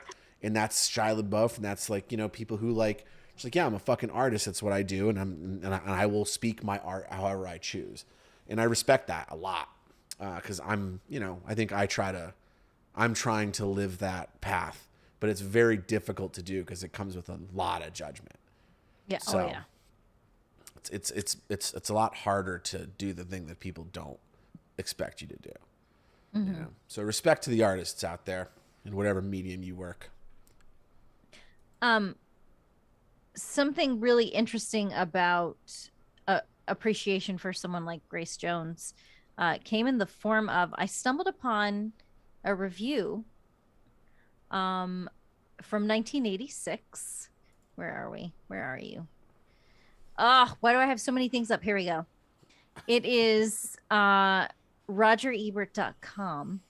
and that's Shia LaBeouf, and that's like, you know, people who like, it's like, yeah, I'm a fucking artist. That's what I do, and I will speak my art however I choose, and I respect that a lot because I'm, you know, I think I'm trying to live that path, but it's very difficult to do because it comes with a lot of judgment. Yeah. So, Oh yeah. it's a lot harder to do the thing that people don't expect you to do. Mm-hmm. You know? So respect to the artists out there in whatever medium you work. Something really interesting about appreciation for someone like Grace Jones came in the form of I stumbled upon a review from 1986. Where are we? Where are you? Oh, why do I have so many things up? Here we go. It is rogerebert.com.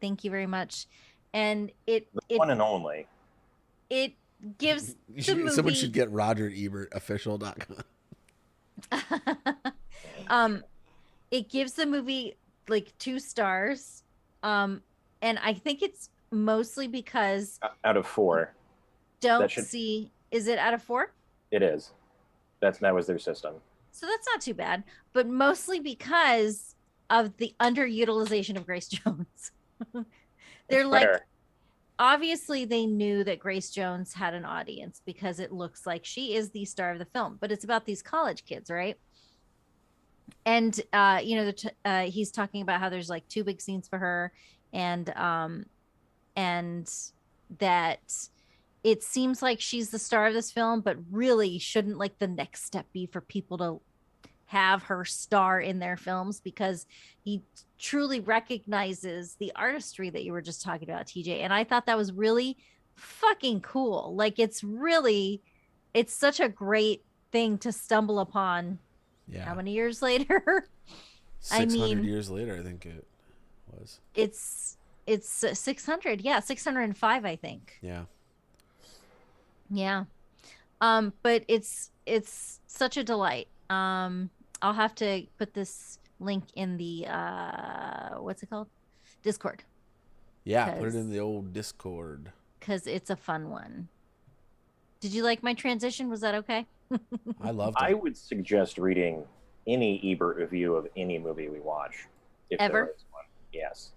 Thank you very much. And The one and only. it gives the movie Someone should get RogerEbertOfficial.com. It gives the movie like 2 stars. And I think it's mostly because Out of 4. is it out of 4? It is. That was their system. So that's not too bad, but mostly because of the underutilization of Grace Jones. They're like, Fair. obviously they knew that Grace Jones had an audience because it looks like she is the star of the film, but it's about these college kids, right? And he's talking about how there's like 2 big scenes for her, and that it seems like she's the star of this film, but really shouldn't like the next step be for people to have her star in their films, because he truly recognizes the artistry that you were just talking about, TJ. And I thought that was really fucking cool. Like it's such a great thing to stumble upon. Yeah. How many years later? 600 years later, I think it was. It's 600. Yeah, 605, I think. Yeah. Yeah. But it's such a delight. I'll have to put this link in the what's it called? Discord. Yeah, put it in the old Discord. Because it's a fun one. Did you like my transition? Was that okay? I loved it. I would suggest reading any Ebert review of any movie we watch. If Ever? there is one. Yes.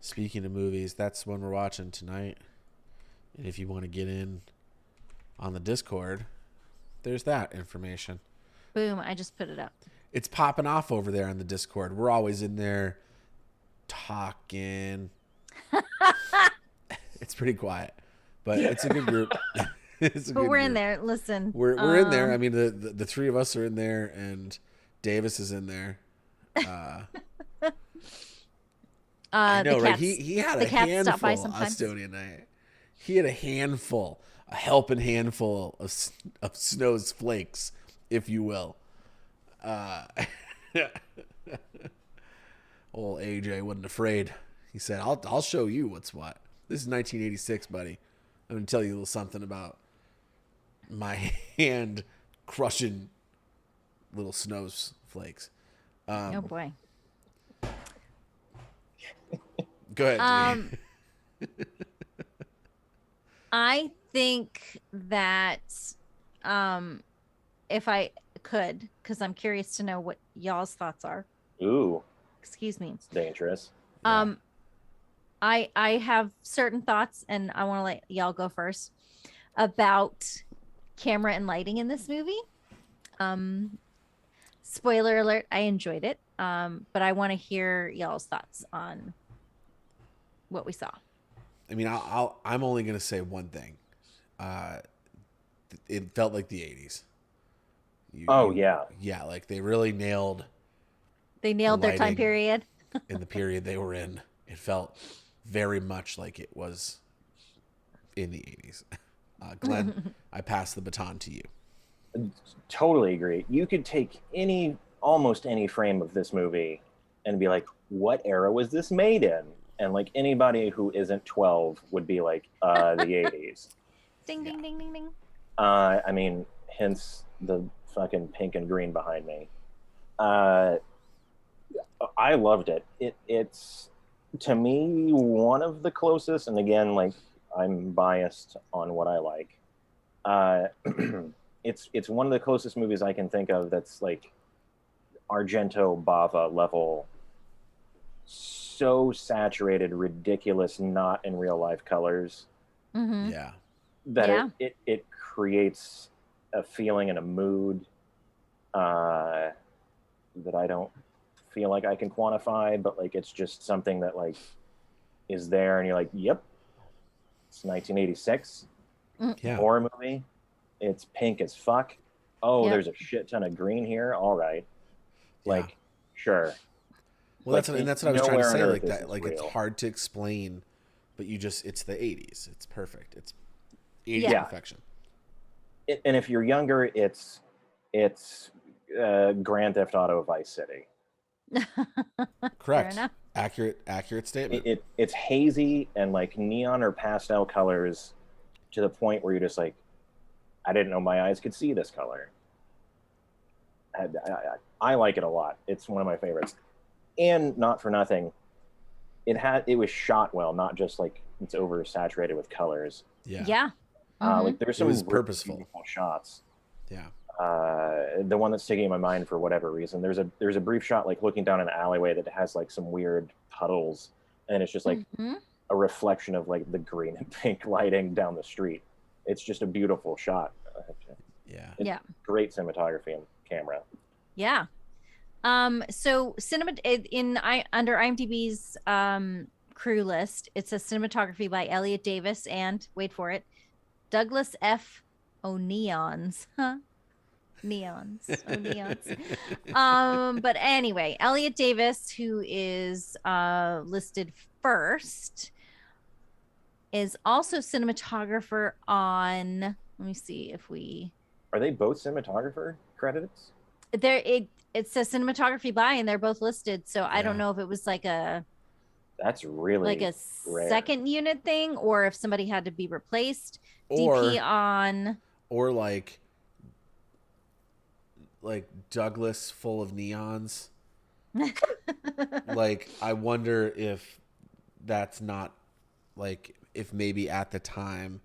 Speaking of movies, that's one we're watching tonight. And if you want to get in on the Discord, there's that information. Boom, I just put it up. It's popping off over there on the Discord. We're always in there talking. It's pretty quiet, but it's a good group. But we're in there. Listen, we're in there. I mean, the 3 of us are in there, and Davis is in there. I know, right? He had a handful Estonian night. He had a helping handful of Snow's flakes, if you will. Old AJ wasn't afraid. He said, "I'll show you what's what." This is 1986, buddy. I'm gonna tell you a little something about my hand crushing little Snow's flakes. Oh boy. Go ahead. I think that if I could, because I'm curious to know what y'all's thoughts are. Ooh. Excuse me. It's dangerous. Yeah. I have certain thoughts, and I want to let y'all go first about camera and lighting in this movie. Spoiler alert, I enjoyed it. But I want to hear y'all's thoughts on what we saw. I mean, I'm only gonna say one thing. It felt like the 80s. Yeah, like they really nailed. They nailed their time period. In the period they were in, it felt very much like it was in the 80s. Glenn, I pass the baton to you. Totally agree. You could take almost any frame of this movie and be like, what era was this made in? And like anybody who isn't 12 would be like, the 80s. Ding, ding, ding, ding, ding. I mean, hence the fucking pink and green behind me. I loved it. It's, to me, one of the closest, and again, like, I'm biased on what I like. It's one of the closest movies I can think of that's like Argento Bava level, so saturated, ridiculous, not in real life colors. Mm-hmm. Yeah. That it creates a feeling and a mood that I don't feel like I can quantify, but like it's just something that like is there, and you're like, yep, it's 1986 Yeah. horror movie. It's pink as fuck. Oh, Yep. there's a shit ton of green here. All right, Yeah. like sure. Well, Like, that's what I was trying to nowhere on say. earth Like is that, this like it's real. hard to explain, but it's the '80s. It's perfect. It's '80s Yeah. perfection. And if you're younger, it's Grand Theft Auto Vice City. Correct. enough. Accurate statement. It's hazy and like neon or pastel colors to the point where you're just like, I didn't know my eyes could see this color. I like it a lot. It's one of my favorites. And not for nothing, it was shot well, not just like it's oversaturated with colors. Yeah. Yeah. Like there's some was really purposeful. beautiful shots. Yeah. The one that's sticking in my mind for whatever reason, there's a brief shot like looking down an alleyway that has like some weird puddles, and it's just like a reflection of like the green and pink lighting down the street. It's just a beautiful shot. Yeah. It's Yeah. great cinematography and camera. Yeah. So cinema under IMDb's crew list, it says cinematography by Elliot Davis and wait for it, Douglas F. O'Neons. Huh? Neons. O'Neons. But anyway, Elliot Davis, who is listed first, is also cinematographer on, let me see if we Are they both cinematographer credits? it says cinematography by, and they're both listed. So I don't Yeah. know if it was like a That's really rare. second unit thing, or if somebody had to be replaced. Or DP on or like Douglas full of neons. Like I wonder if that's not like if maybe at the time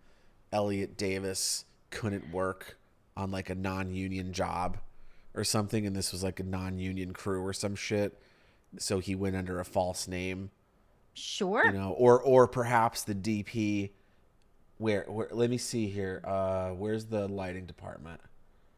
Elliot Davis couldn't work on like a non-union job or something, and this was like a non-union crew or some shit, so he went under a false name. Sure. You know, or perhaps the DP. Where let me see here. Where's the lighting department?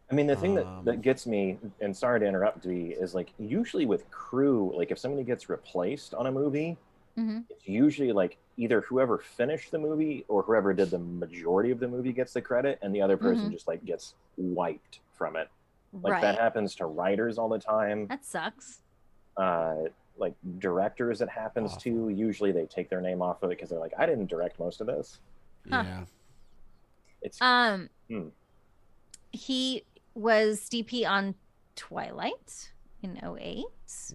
I mean, the thing that gets me, and sorry to interrupt, Dee, is like usually with crew, like if somebody gets replaced on a movie, it's usually like either whoever finished the movie or whoever did the majority of the movie gets the credit, and the other person just like gets wiped from it. Like that happens to writers all the time. That sucks. Like directors, it happens to. Usually they take their name off of it because they're like, I didn't direct most of this. Yeah. It's he was DP on Twilight in 2008.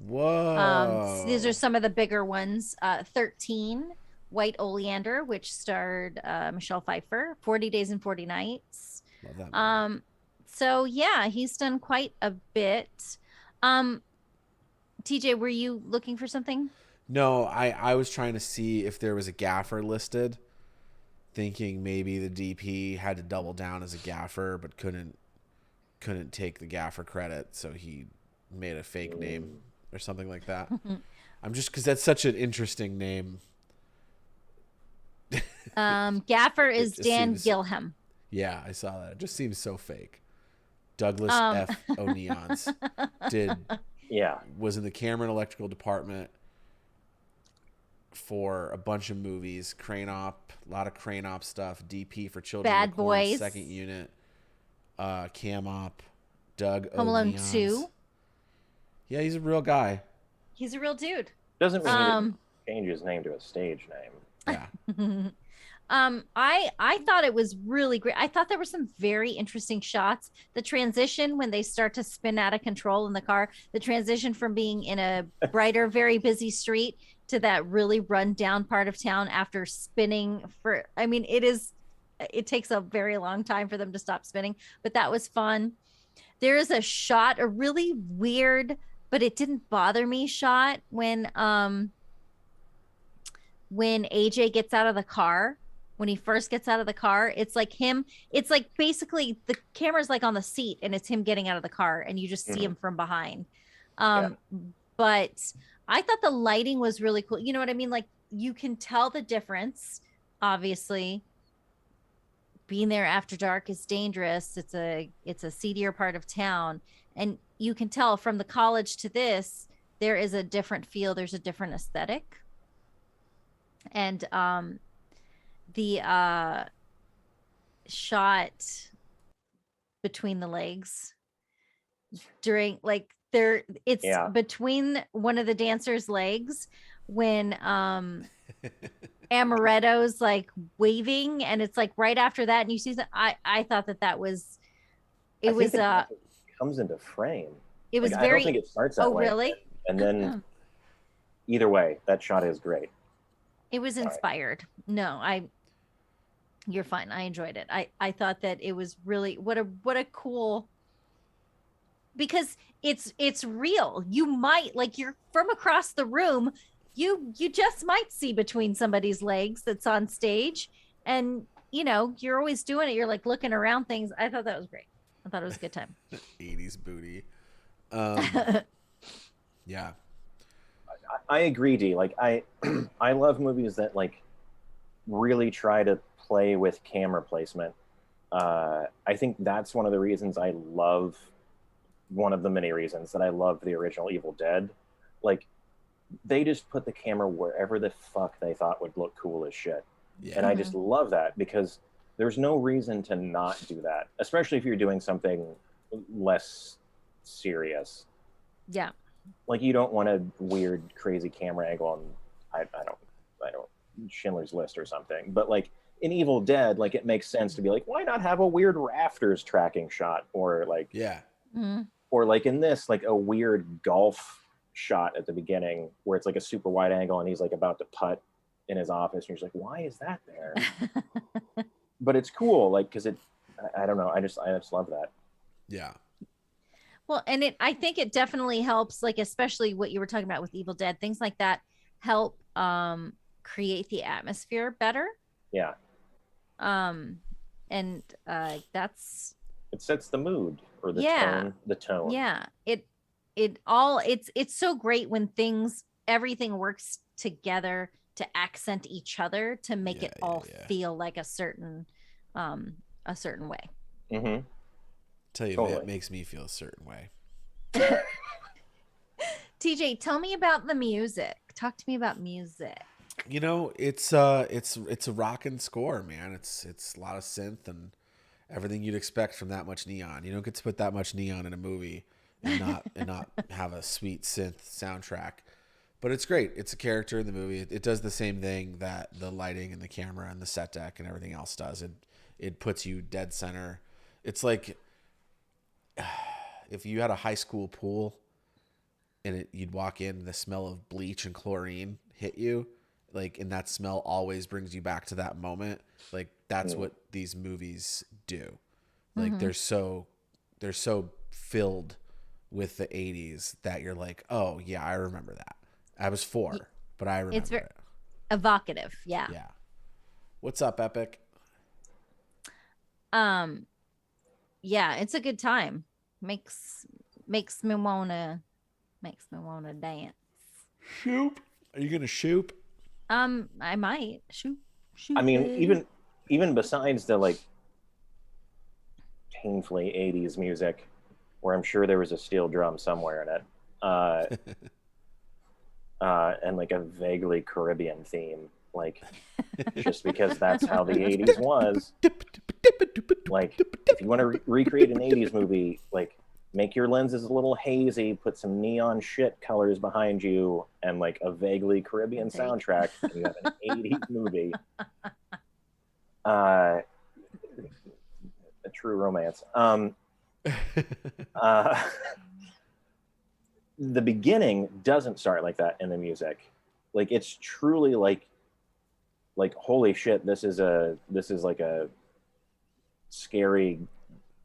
Whoa. So these are some of the bigger ones. 13, White Oleander, which starred Michelle Pfeiffer, 40 Days and 40 Nights. Love that movie. So yeah, he's done quite a bit. TJ, were you looking for something? No, I was trying to see if there was a gaffer listed, thinking maybe the DP had to double down as a gaffer but couldn't take the gaffer credit, so he made a fake name or something like that. I'm just because that's such an interesting name. Gaffer is Dan seems, Gilham. Yeah, I saw that. It just seems so fake. Douglas F. O'Neons was in the camera and electrical department for a bunch of movies. Crane Op, a lot of Crane Op stuff. DP for Children Bad of the Corn, Boys. Second Unit. Cam Op. Doug Home Alone O'Neons. 2. Yeah, he's a real guy. He's a real dude. Doesn't mean he didn't change his name to a stage name. Yeah. I thought it was really great. I thought there were some very interesting shots. The transition when they start to spin out of control in the car, the transition from being in a brighter, very busy street to that really run down part of town after spinning for, I mean, it takes a very long time for them to stop spinning, but that was fun. There is a shot, a really weird, but it didn't bother me shot when AJ gets out of the car. When he first gets out of the car, it's like him. It's like basically the camera's like on the seat and it's him getting out of the car and you just see him from behind. But I thought the lighting was really cool. You know what I mean? Like you can tell the difference, obviously, being there after dark is dangerous. It's a seedier part of town, and you can tell from the college to this, there is a different feel. There's a different aesthetic, and the shot between the legs during like there it's Yeah. between one of the dancers' legs when Amaretto's like waving, and it's like right after that, and you see that I thought that was I it think was the dancer comes into frame. it was Like, very. I don't think it starts that Oh, way. really? And then either way, that shot is great. It was Sorry. inspired. No, you're fine. I enjoyed it. I thought that it was really what a cool, because it's real. You might, like, you're from across the room, you just might see between somebody's legs that's on stage, and you're always doing it. You're like looking around things. I thought that was great. I thought it was a good time. 80s booty. Yeah. I agree, D. Like I love movies that like really try to play with camera placement. I think that's one of the reasons I love, one of the many reasons that I love the original Evil Dead. Like, they just put the camera wherever the fuck they thought would look cool as shit. Yeah. And I just love that, because there's no reason to not do that, especially if you're doing something less serious. Yeah. Like, you don't want a weird, crazy camera angle on, I don't, Schindler's List or something. But like in Evil Dead, like, it makes sense to be like, why not have a weird rafters tracking shot, or like, Yeah. or like in this, like a weird golf shot at the beginning where it's like a super wide angle and he's like about to putt in his office, and you're just like, why is that there? But it's cool, like, because I don't know, I just love that. Yeah. Well, and I think it definitely helps, like, especially what you were talking about with Evil Dead, things like that help create the atmosphere better. Yeah. And that's, it sets the mood, or the tone. Yeah. It's so great when everything works together to accent each other to make it all feel like a certain way. Mm-hmm. Tell you, Totally. It makes me feel a certain way. TJ, tell me about the music. Talk to me about music. It's a rockin' score, man. It's a lot of synth and everything you'd expect from that much neon. You don't get to put that much neon in a movie and not have a sweet synth soundtrack. But it's great. It's a character in the movie. It does the same thing that the lighting and the camera and the set deck and everything else does. It puts you dead center. It's like if you had a high school pool and you'd walk in, the smell of bleach and chlorine hit you, like, and that smell always brings you back to that moment. Like, that's what these movies do. Like, they're so filled with the 80s that you're like, oh yeah, I remember that. I was 4, but I remember it's very it. Evocative. Yeah. Yeah. What's up, Epic? Yeah, it's a good time. Makes me wanna dance. Shoop. Are you gonna shoop? I might shoot. I mean, even besides the like painfully 80s music, where I'm sure there was a steel drum somewhere in it, and like a vaguely Caribbean theme, like, just because that's how the 80s was. Like, if you want to recreate an 80s movie, like, make your lenses a little hazy, put some neon shit colors behind you, and like a vaguely Caribbean soundtrack, and you have an 80s movie. A true romance. The beginning doesn't start like that in the music. Like, it's truly like holy shit, this is like a scary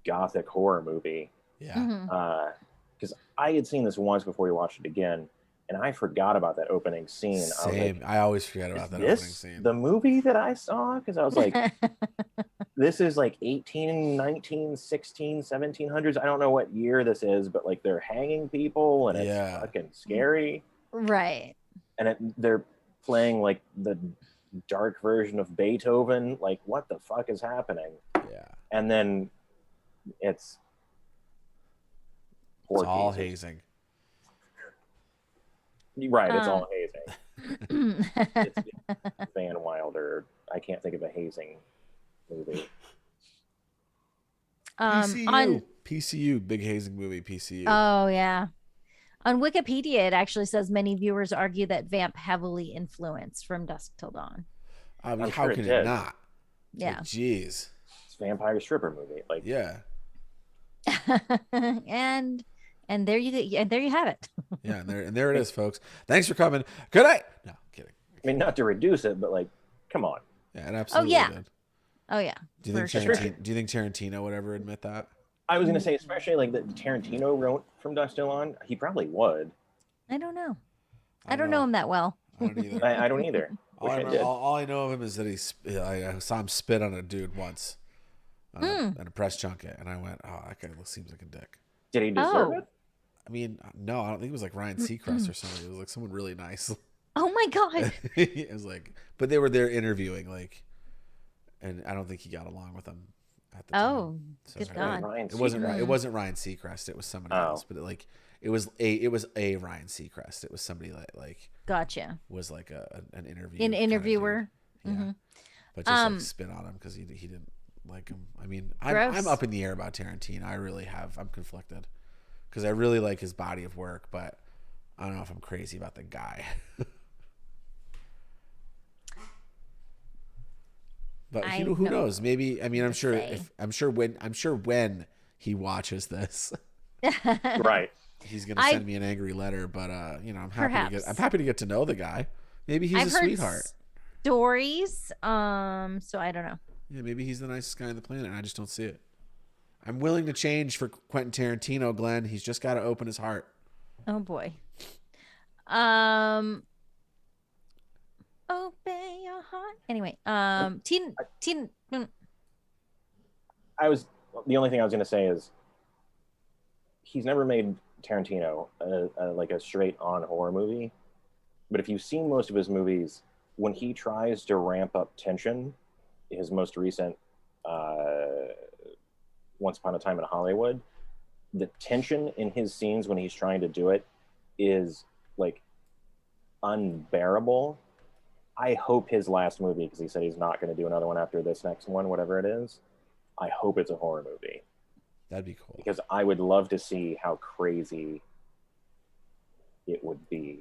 gothic horror movie. Yeah. Because I had seen this once before we watched it again, and I forgot about that opening scene. Same. I always forget about that opening scene. The movie that I saw? Because I was like, this is like 18, 19, 16, 1700s. I don't know what year this is, but like, they're hanging people and it's fucking scary. Right. And they're playing like the dark version of Beethoven. Like, what the fuck is happening? and then it's It's poor all pieces. hazing. Right, it's all hazing. hazing. It's Van Wilder. I can't think of a hazing movie. On PCU, big hazing movie, PCU. oh yeah. On Wikipedia, it actually says many viewers argue that Vamp heavily influenced From Dusk Till Dawn. I mean, I'm how sure can it it did. not? Yeah. Like, jeez. It's a vampire stripper movie. Like, Yeah. and there you have it. Yeah, and there it is, folks. Thanks for coming. Good night. No, kidding. I mean, not to reduce it, but like, come on. Yeah, it absolutely yeah. did. Oh yeah. Do you think for Tarantino would ever admit that? I was gonna say, especially like that Tarantino wrote From Dusk Till Dawn. He probably would. I don't know. I don't know him that well. I don't either. I don't either. All I know of him is that I saw him spit on a dude once at a press junket, and I went, "Oh, that guy seems like a dick." Did he deserve Oh. it? I mean, no, I don't think it was like Ryan Seacrest or somebody. It was like someone really nice. Oh my god. It was like, but they were there interviewing, like, and I don't think he got along with them at the time. Oh, So good it God. Ryan It wasn't Seacrest. it wasn't Ryan Seacrest. It was somebody Oh. else. But it was a Ryan Seacrest. It was somebody that like Gotcha. was like an interview. An kinda interviewer. dude. Yeah. Mhm. But just like spit on him because he didn't like him. I mean, I'm Gross. up in the air about Tarantino. I'm conflicted because I really like his body of work, but I don't know if I'm crazy about the guy. But who knows? Maybe, I mean, I'm sure when he watches this, Right. he's gonna send me an angry letter. But I'm Perhaps. happy to get to know the guy. Maybe he's I've a heard sweetheart. stories. So I don't know. Yeah, maybe he's the nicest guy on the planet, and I just don't see it. I'm willing to change for Quentin Tarantino, Glenn. He's just got to open his heart. Oh boy. Open your heart. Anyway, teen. The only thing I was gonna say is he's never made Tarantino like a straight on horror movie. But if you've seen most of his movies, when he tries to ramp up tension, his most recent Once Upon a Time in Hollywood, the tension in his scenes when he's trying to do it is like unbearable. I hope his last movie, because he said he's not going to do another one after this next one, whatever it is, I hope it's a horror movie. That'd be cool. Because I would love to see how crazy it would be.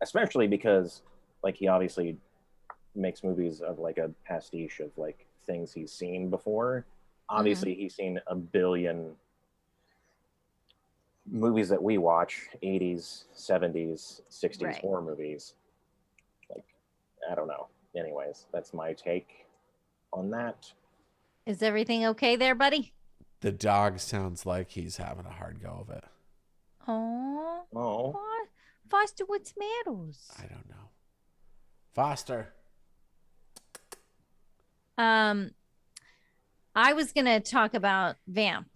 Especially because, like, he obviously makes movies of, like, a pastiche of, like, things he's seen before. Obviously, he's seen a billion movies that we watch, 80s, 70s, 60s Right. horror movies. Like, I don't know. Anyways, that's my take on that. Is everything okay there, buddy? The dog sounds like he's having a hard go of it. Oh. Oh, Foster, what's matters? I don't know. Foster. I was gonna talk about Vamp.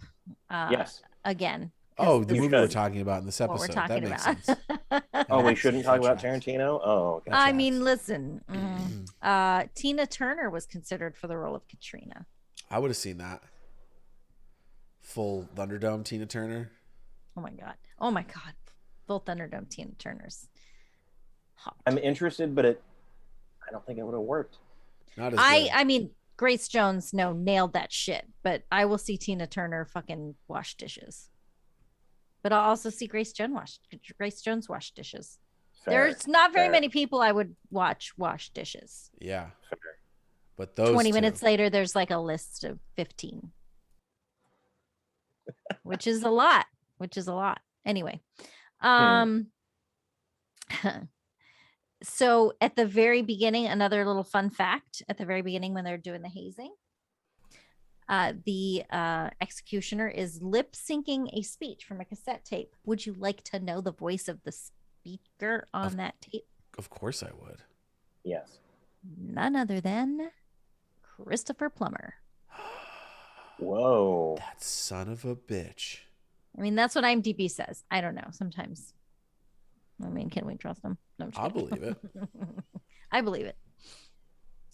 yes. Again. Oh, the You movie we're should. talking about in this What episode. we're That talking makes about. sense. Oh, we That shouldn't talk about tracks. Tarantino? Oh, okay. That I tracks. mean, listen. Tina Turner was considered for the role of Katrina. I would have seen that. Full Thunderdome Tina Turner. Oh my god. Oh my god. Full Thunderdome Tina Turner's hot. I'm interested, but I don't think it would have worked. Not as good. I mean, Grace Jones nailed that shit, but I will see Tina Turner fucking wash dishes. But I'll also see Grace Jones wash dishes. Fair. There's not very Fair. many people I would watch wash dishes. Yeah. Fair. But those 20 two, minutes later, there's like a list of 15, which is a lot. Anyway, so at the very beginning, another little fun fact at the very beginning when they're doing the hazing, the executioner is lip syncing a speech from a cassette tape. Would you like to know the voice of the speaker on that tape? Of course I would. Yes. None other than Christopher Plummer. Whoa. That son of a bitch. I mean, that's what IMDb says. I don't know. Sometimes. I mean, can we trust them? No, I'm just I'll kidding. believe it. I believe it.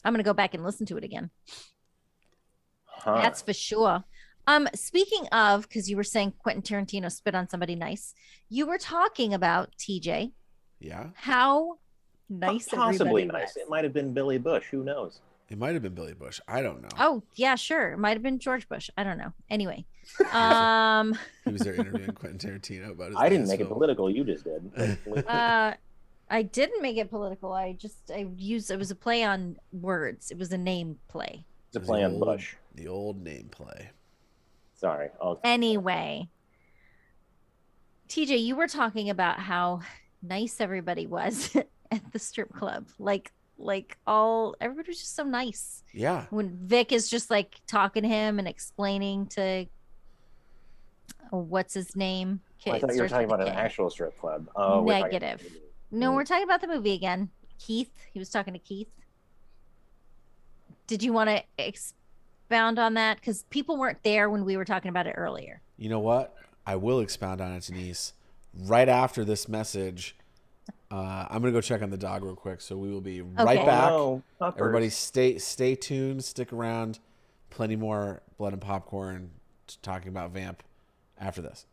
I'm going to go back and listen to it again. Huh. That's for sure. Speaking of, because you were saying Quentin Tarantino spit on somebody nice, you were talking about TJ, Yeah, how nice Possibly everybody nice. was. It might have been Billy Bush. Who knows? it might have been Billy Bush. I don't know. Oh, yeah, sure. It might have been George Bush. I don't know. Anyway, He was there interviewing Quentin Tarantino about his I didn't latest make it film. political. You just did. I didn't make it political. I used, it was a play on words. It was a name play. It's a play on Bush. The old name play. Sorry. Anyway, TJ, you were talking about how nice everybody was at the strip club. Everybody was just so nice. Yeah. When Vic is just like talking to him and explaining to what's his name? I thought you were Starts talking with a about an K. actual strip club. Oh, we're talking about- Negative. No, we're talking about the movie again. Keith. He was talking to Keith. Did you want to expound on that? Because people weren't there when we were talking about it earlier. You know what? I will expound on it, Denise. Right after this message, I'm gonna go check on the dog real quick. So we will be right Okay. back. Oh, no, puppers. Everybody, stay tuned. Stick around. Plenty more blood and popcorn talking about Vamp after this.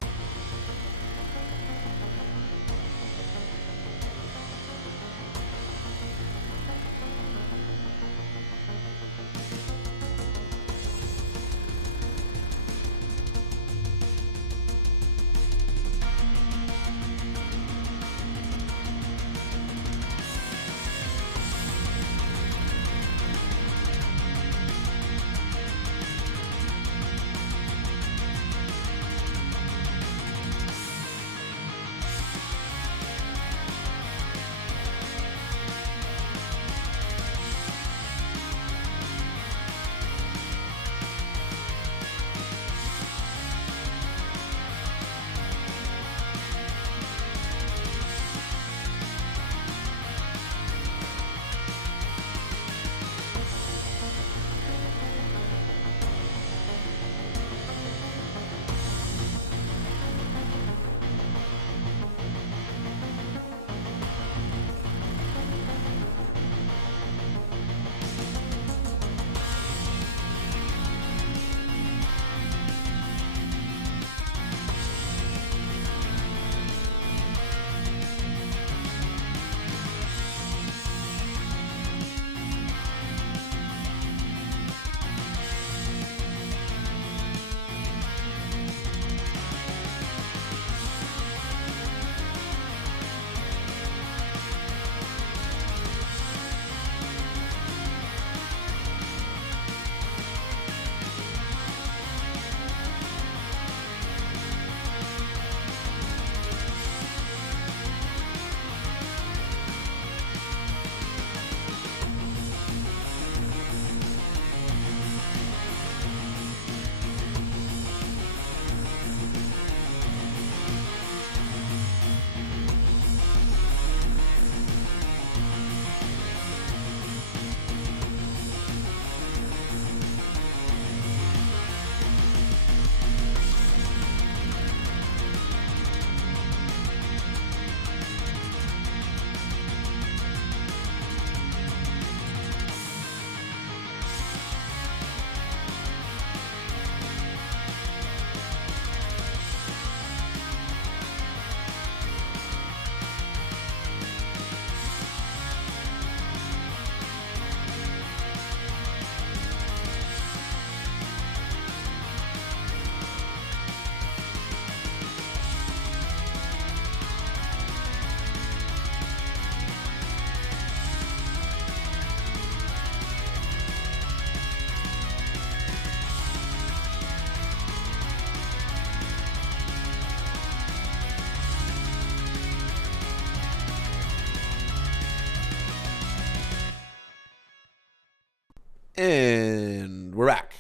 And we're back.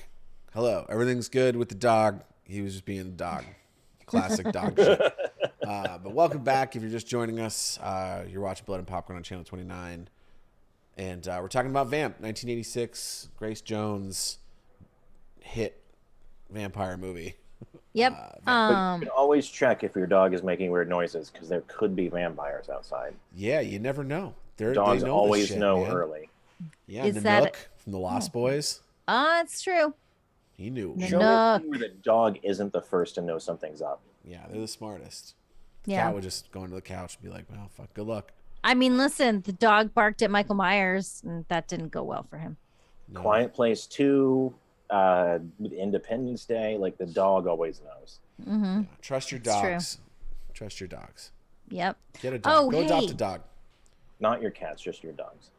Hello. Everything's good with the dog. He was just being a dog. Classic dog shit. But welcome back. If you're just joining us, you're watching Blood and Popcorn on Channel 29. And we're talking about Vamp, 1986, Grace Jones hit vampire movie. Yep. But you can always check if your dog is making weird noises because there could be vampires outside. Yeah, you never know. Dogs they know always this shit, know man. early. Yeah, Is the that- Nook from the Lost Boys. It's true. He knew. Show me a scene where the dog isn't the first to know something's up. Yeah, they're the smartest. The Yeah. cat would just go into the couch and be like, well, fuck, good luck. I mean, listen, the dog barked at Michael Myers, and that didn't go well for him. No. Quiet Place 2, Independence Day, like the dog always knows. Mm-hmm. Yeah. Trust your It's true. dogs. Trust your dogs. Yep. Get a dog. Oh, Go adopt hey. a dog. Not your cats, just your dogs.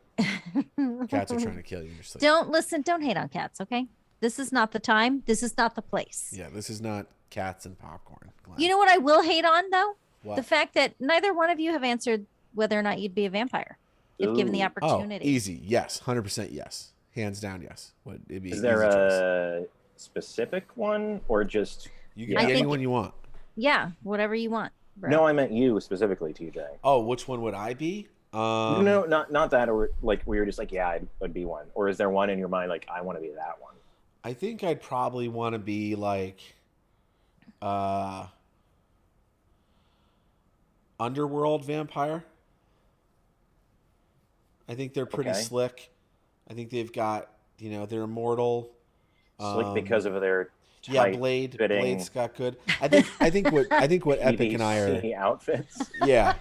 Cats are trying to kill you in your sleep. Don't hate on cats, okay? This is not the time. This is not the place. Yeah, this is not cats and popcorn. Glenn. You know what I will hate on though? What? The fact that neither one of you have answered whether or not you'd be a vampire if given the Ooh. opportunity. Oh, easy. Yes. 100% yes. Hands down yes. It'd be Is there easy choice. a specific one or just... You can yeah. be I think- anyone you want. Yeah, whatever you want. Bro. No, I meant you specifically, TJ. Oh, which one would I be? No, not that, or like we were just like, yeah, I'd be one. Or is there one in your mind like I want to be that one? I think I'd probably want to be like underworld vampire. I think they're pretty Okay. slick. I think they've got, they're immortal. Slick because of their Yeah, tight fitting Blade's got good. I think what Epic and I are PVC outfits. yeah.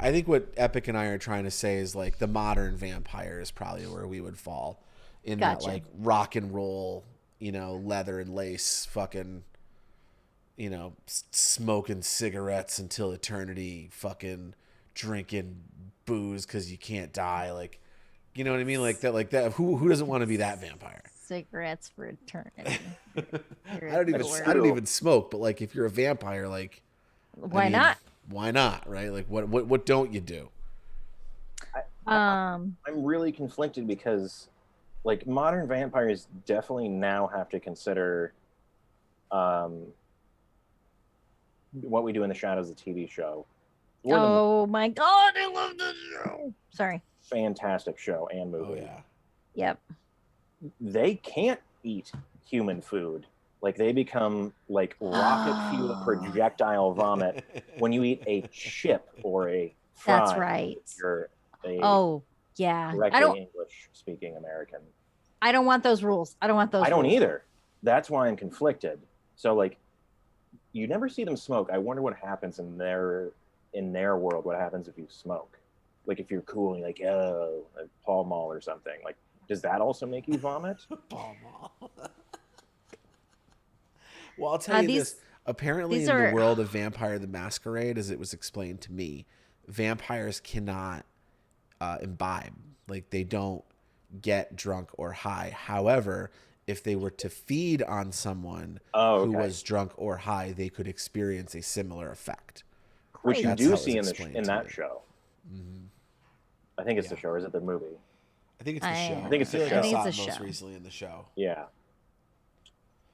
I think what Epic and I are trying to say is like the modern vampire is probably where we would fall in that Gotcha. like rock and roll, leather and lace, fucking, smoking cigarettes until eternity, fucking drinking booze because you can't die, like, you know what I mean, like that. Who doesn't want to be that vampire? Cigarettes for eternity. I don't even smoke, but like if you're a vampire, like Why not? Why not, right? Like what don't you do? I'm really conflicted because like modern vampires definitely now have to consider What We Do in the Shadows, the TV show. Oh my god, I love this show. Sorry. Fantastic show and movie. Oh yeah. Yep. They can't eat human food. Like they become like rocket fuel projectile vomit when you eat a chip or a fry. That's right. You're a Oh yeah. correctly English speaking American. I don't want those rules. I don't want those. I don't rules. either. That's why I'm conflicted. So like, you never see them smoke. I wonder what happens in their world. What happens if you smoke? Like if you're cool and you're like, oh, like Pall Mall or something. Like, does that also make you vomit? Pall Mall. Well, I'll tell you this. Apparently, in the world of Vampire the Masquerade, as it was explained to me, vampires cannot imbibe. Like, they don't get drunk or high. However, if they were to feed on someone who was drunk or high, they could experience a similar effect. Which you That's do how it was see explained in to that me. show. Mm-hmm. I think it's the show, or is it the movie? I think it's the show. I think it's the feel show. like I think saw it's it a most show. recently in the show. Yeah.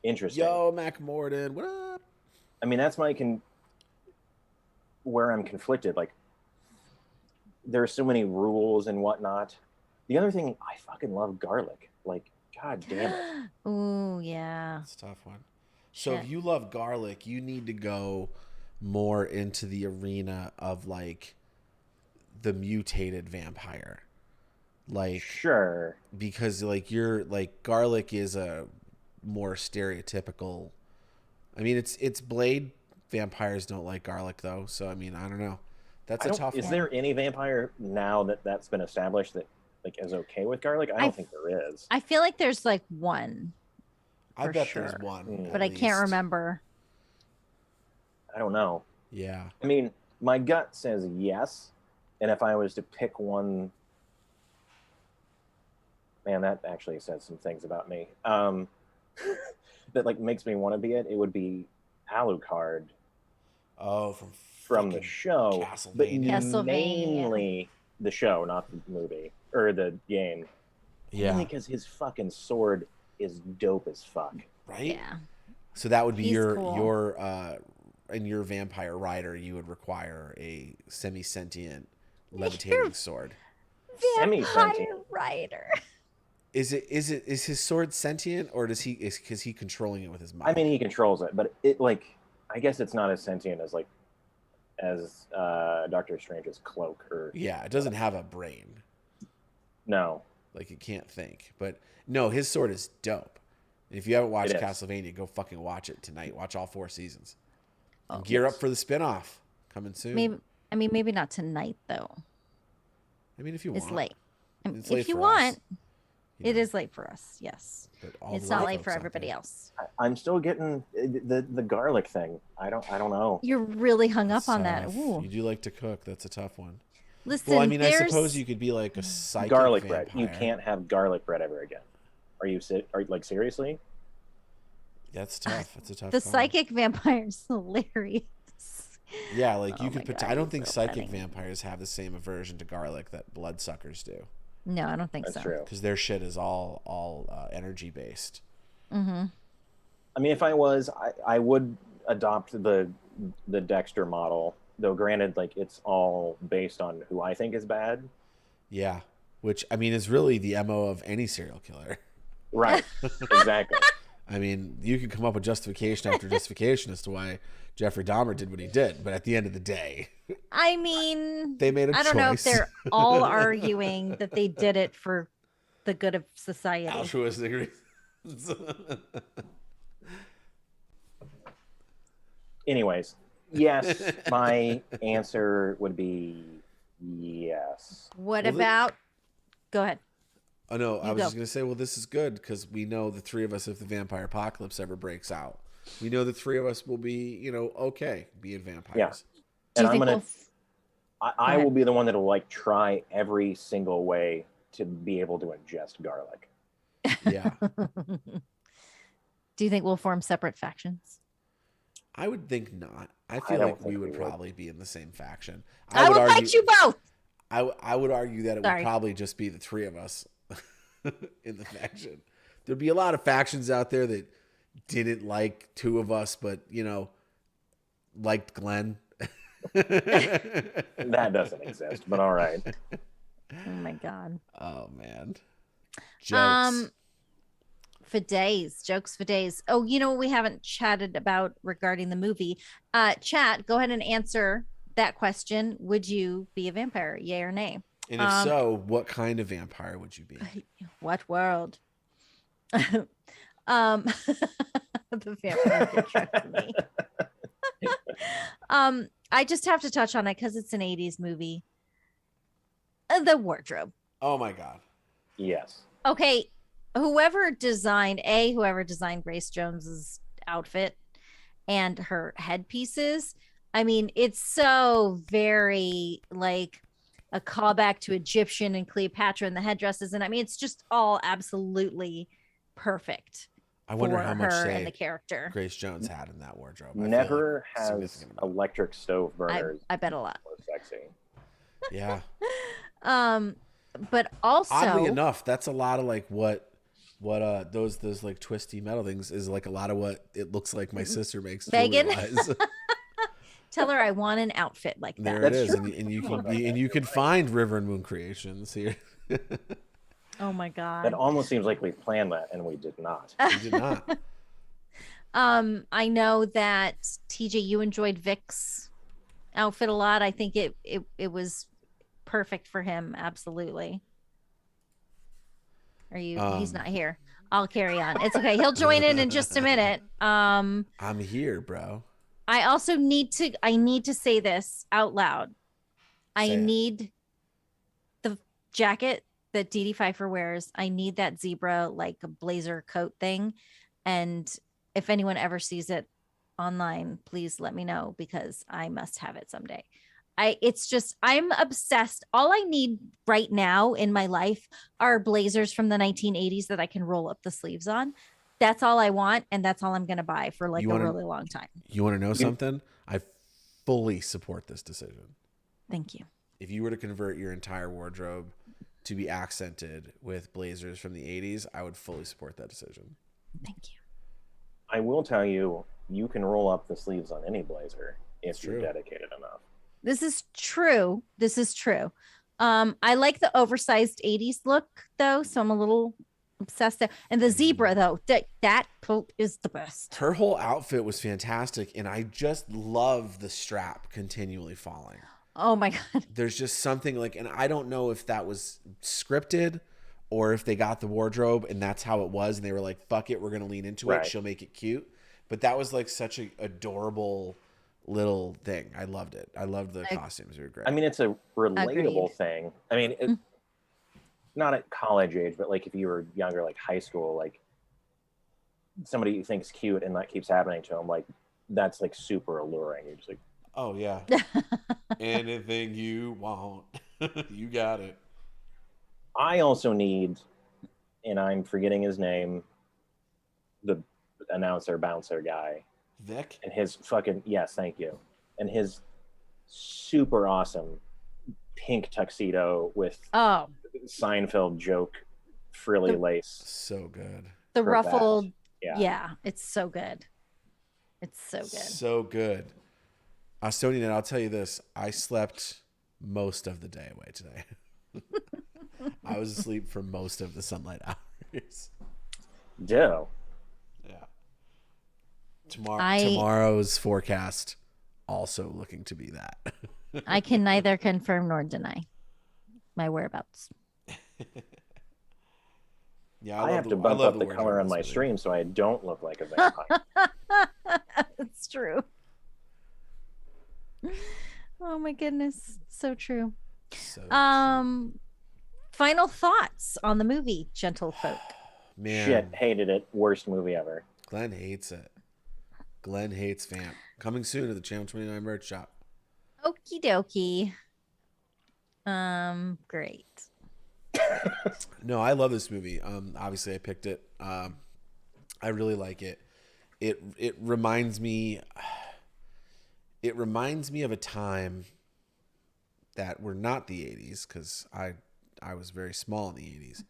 Interesting. Yo, Mac Morden, what up? I mean, that's my where I'm conflicted. Like, there are so many rules and whatnot. The other thing, I fucking love garlic. Like, god damn it. Ooh, yeah. It's a tough one. So Shit. if you love garlic, you need to go more into the arena of like the mutated vampire. Like, Sure. because like you're like garlic is a more stereotypical. I mean, it's Blade. Vampires don't like garlic though, so I mean, I don't know. That's a tough Is one. there any vampire now that's been established that like is okay with garlic? I don't think there is. I feel like there's like one, I for bet sure. there's one, but at I can't least. remember. I don't know. Yeah. I mean, my gut says yes, and if I was to pick one, man, that actually says some things about me. That like makes me want to be it. It would be Alucard Oh, from the fucking show, but Castlevania. Castlevania. mainly the show, not the movie or the game. Yeah. Only because his fucking sword is dope as fuck. Right. Yeah. So that would be He's your cool. in your vampire rider, you would require a semi-sentient levitating sword. Vampire Semi-sentient. rider. Is his sword sentient, or is he controlling it with his mind? I mean, he controls it, but it like I guess it's not as sentient as like as Doctor Strange's cloak or yeah, it doesn't have a brain. no. Like, it can't think. But no, his sword is dope. And if you haven't watched It is. Castlevania, go fucking watch it tonight. Watch all 4 seasons. Oh, And gear up for the spinoff coming soon. Maybe not tonight though. I mean, if you want. It's late. It's late if you for want, us, you it know, is late for us. Yes, but all it's the not white late for folks out everybody there. else. I'm still getting the garlic thing. I don't know. You're really hung It's up on that. tough. Ooh. You do like to cook. That's a tough one. Listen, Well, I mean, I there's suppose you could be like a psychic Garlic vampire. bread. You can't have garlic bread ever again. Are you like seriously? That's tough. That's a tough the call. psychic vampire's hilarious. Yeah, like Oh you my could. God, I don't he's think so psychic funny. vampires have the same aversion to garlic that bloodsuckers do, No, I don't think That's so. true. because their shit is all energy based. Mm-hmm. I mean, if I was, I would adopt the Dexter model. Though, granted, like it's all based on who I think is bad. Yeah, which I mean is really the MO of any serial killer. Right. Exactly. I mean, you can come up with justification after justification as to why Jeffrey Dahmer did what he did, but at the end of the day, I mean, they made a choice. I don't know if they're all arguing that they did it for the good of society. altruistic reasons. Anyways, yes, my answer would be yes. What Well, about? Go ahead. Oh no, I You was go. just gonna say, well, this is good because we know the 3 of us, if the vampire apocalypse ever breaks out, we know the 3 of us will be, okay, being vampires. Yeah. Do you And I'm think gonna, we'll? I ahead. will be the one that'll like try every single way to be able to ingest garlic. Yeah, Do you think we'll form separate factions? I would think not. I feel don't like we think would we would. probably be in the same faction. I will fight you both. I would argue that it Sorry. would probably just be the 3 of us in the faction. There'd be a lot of factions out there that didn't like 2 of us, but liked Glenn. That doesn't exist, but all right. Oh my God. Oh man. Jokes. For days, jokes for days. Oh, you know what we haven't chatted about regarding the movie? Chat, go ahead and answer that question. Would you be a vampire? Yay or nay? And if so, what kind of vampire would you be? What world? The vampire could trick me. I just have to touch on it because it's an 80s movie. The wardrobe. Oh my god. Yes. Okay, whoever designed Grace Jones's outfit and her headpieces, I mean, it's so very like a callback to Egyptian and Cleopatra and the headdresses, and I mean, it's just all absolutely perfect. I wonder for how much her say and the character. Grace Jones had in that wardrobe. I feel Never like has significant amount. electric stove burners I bet a lot. more sexy. Yeah. But also, Oddly enough, that's a lot of like what those like twisty metal things is like a lot of what it looks like my sister makes Megan? jewelry-wise. tell her I want an outfit like that. There it That's is, true. and you can find River and Moon Creations here. Oh my God. That almost seems like we planned that, and we did not. You did not. I know that TJ, you enjoyed Vic's outfit a lot. I think it was perfect for him. Absolutely. Are you? He's not here. I'll carry on. It's okay. He'll join in just a minute. I'm here, bro. I also need to say this out loud. I Say it. need the jacket that Dee Dee Pfeiffer wears. I need that zebra like a blazer coat thing. And if anyone ever sees it online, please let me know because I must have it someday. I'm obsessed. All I need right now in my life are blazers from the 1980s that I can roll up the sleeves on. That's all I want, and that's all I'm going to buy for like really long time. You want to know something? I fully support this decision. Thank you. If you were to convert your entire wardrobe to be accented with blazers from the 80s, I would fully support that decision. Thank you. I will tell you, you can roll up the sleeves on any blazer if It's you're true. dedicated enough. This is true. I like the oversized 80s look though, so I'm a little obsessed there. And the zebra though, that coat is the best. Her whole outfit was fantastic, and I just love the strap continually falling. Oh my God. There's just something like, and I don't know if that was scripted or if they got the wardrobe and that's how it was and they were like, fuck it, we're going to lean into it. Right. She'll make it cute. But that was like such a adorable little thing. I loved it. I loved the costumes. They were great. I mean, it's a relatable Agreed. thing. I mean, not at college age, but like if you were younger, like high school, like somebody you think is cute and that keeps happening to them, like that's like super alluring. You're just like, oh yeah. Anything you want. You got it. I also need, and I'm forgetting his name, the announcer bouncer guy. Vic? And his fucking, yes, thank you. And his super awesome pink tuxedo with Oh, Seinfeld joke frilly lace. So good. the cravat. ruffled. Yeah. Yeah, it's so good. It's so good. So good. Stony, I'll tell you this. I slept most of the day away today. I was asleep for most of the sunlight hours. Ditto. Yeah. Tomorrow's forecast also looking to be that. I can neither confirm nor deny my whereabouts. Yeah, I have to bump up the color on my stream so I don't look like a vampire. It's true. Oh my goodness, so true. So Final thoughts on the movie, gentlefolk. Man, Shit, hated it. Worst movie ever. Glenn hates it. Glenn hates Vamp. Coming soon to the Channel 29 merch shop. Okie dokie. Great. No, I love this movie. Obviously I picked it. I really like it. It reminds me of a time that were not the 80s, because I was very small in the 80s.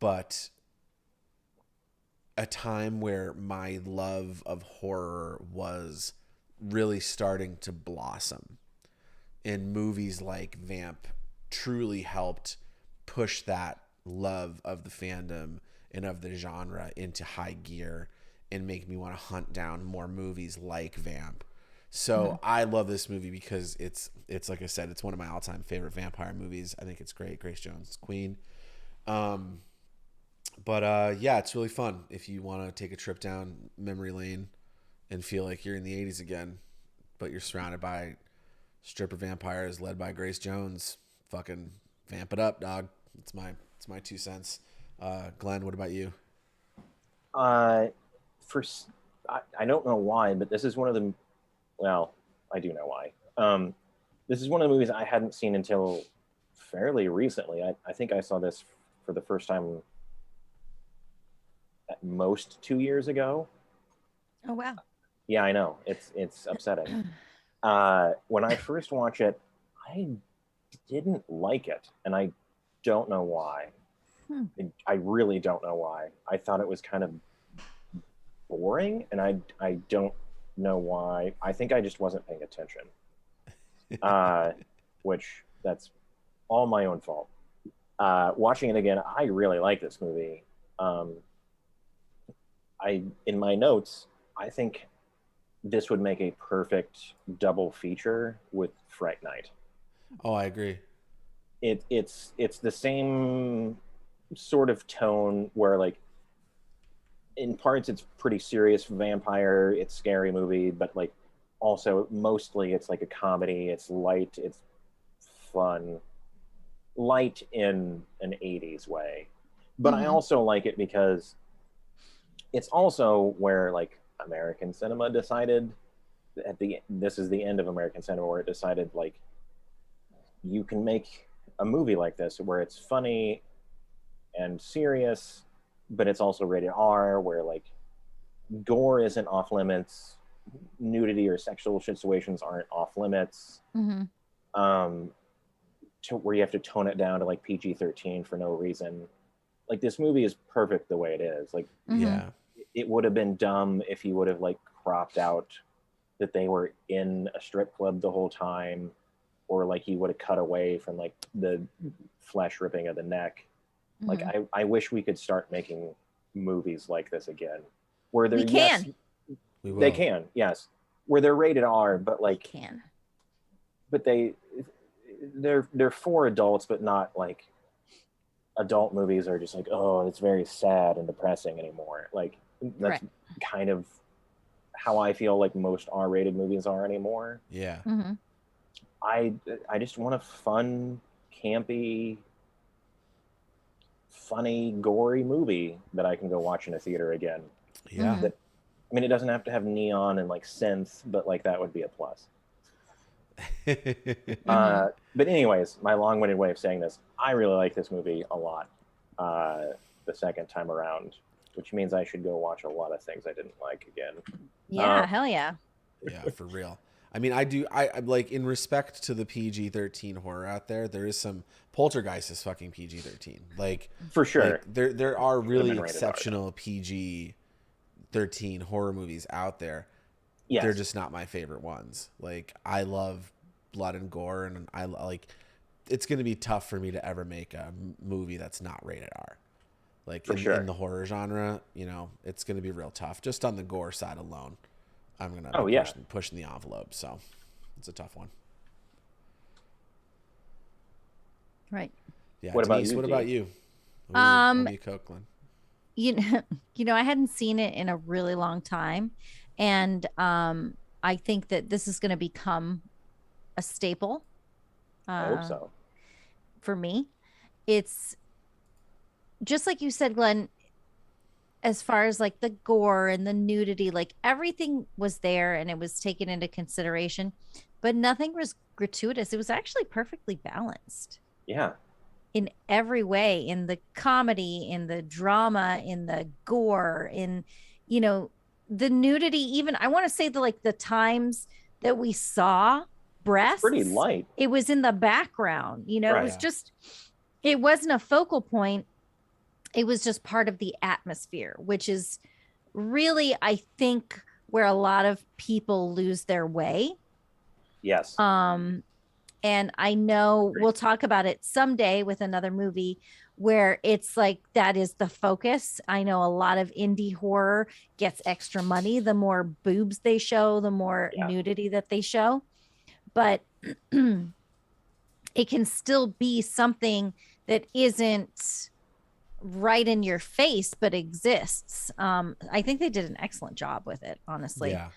But a time where my love of horror was really starting to blossom. And movies like Vamp truly helped push that love of the fandom and of the genre into high gear and make me want to hunt down more movies like Vamp. So I love this movie because it's like I said, it's one of my all-time favorite vampire movies. I think it's great. Grace Jones, Queen. But yeah, it's really fun if you want to take a trip down memory lane and feel like you're in the 80s again, but you're surrounded by stripper vampires led by Grace Jones. Fucking vamp it up, dog. It's my 2 cents. Glenn, what about you? I don't know why, but this is one of the, well, I do know why. This is one of the movies I hadn't seen until fairly recently. I think I saw this for the first time at most 2 years ago. Oh wow. Yeah, I know. It's upsetting. When I first watched it, I didn't like it, and I don't know why. I really don't know why. I thought it was kind of boring, and I don't know why. I think I just wasn't paying attention, which that's all my own fault. Watching it again, I really like this movie. In my notes, I think this would make a perfect double feature with Fright Night. Oh, I agree. It's the same sort of tone where, like, in parts it's pretty serious vampire, it's scary movie, but like also mostly it's like a comedy. It's light, it's fun, light in an 80s way. But I also like it because it's also where like American cinema decided this is the end of American cinema, where it decided like you can make a movie like this where it's funny and serious, but it's also rated R, where like gore isn't off limits, nudity or sexual situations aren't off limits, to where you have to tone it down to like PG-13 for no reason. Like, this movie is perfect the way it is. Like, Yeah. it would have been dumb if you would have like cropped out that they were in a strip club the whole time, or like he would have cut away from like the flesh ripping of the neck. Like, I wish we could start making movies like this again, where they're, We can. yes, We will. they can, yes, where they're rated R, but like, Can. but they, they're for adults, but not like adult movies are just like, oh, it's very sad and depressing anymore. Like that's kind of how I feel like most R-rated movies are anymore. Yeah. Mm-hmm. I just want a fun, campy, funny, gory movie that I can go watch in a theater again. Yeah. Mhm. That, I mean, it doesn't have to have neon and like synth, but like that would be a plus. But anyways, my long-winded way of saying this, I really like this movie a lot the second time around, which means I should go watch a lot of things I didn't like again. Yeah, hell yeah. Yeah, for real. I mean, I like, in respect to the PG-13 horror out there, there is some. Poltergeist is fucking PG-13. Like, For sure. Like, there are really been rated R, exceptional PG-13 horror movies out there. Yes. They're just not my favorite ones. Like, I love blood and gore, and I like. It's going to be tough for me to ever make a movie that's not rated R. Like, For sure. in the horror genre, you know, it's going to be real tough. Just on the gore side alone, I'm going to be pushing the envelope. So it's a tough one. Right. Yeah. What about Denise, you, what Dee? about you? What do you cook, Glenn? You know, I hadn't seen it in a really long time, and I think that this is going to become a staple. I hope so. For me, it's just like you said, Glenn. As far as like the gore and the nudity, like everything was there and it was taken into consideration, but nothing was gratuitous. It was actually perfectly balanced. Yeah. In every way, in the comedy, in the drama, in the gore, in, you know, the nudity. Even I want to say the times that we saw breasts, It's pretty light. it was in the background, you know. It was just, it wasn't a focal point. It was just part of the atmosphere, which is really, I think, where a lot of people lose their way. Yes. And I know we'll talk about it someday with another movie where it's like that is the focus. I know a lot of indie horror gets extra money. The more boobs they show, the more nudity that they show. But it can still be something that isn't right in your face, but exists. I think they did an excellent job with it, honestly. Yeah.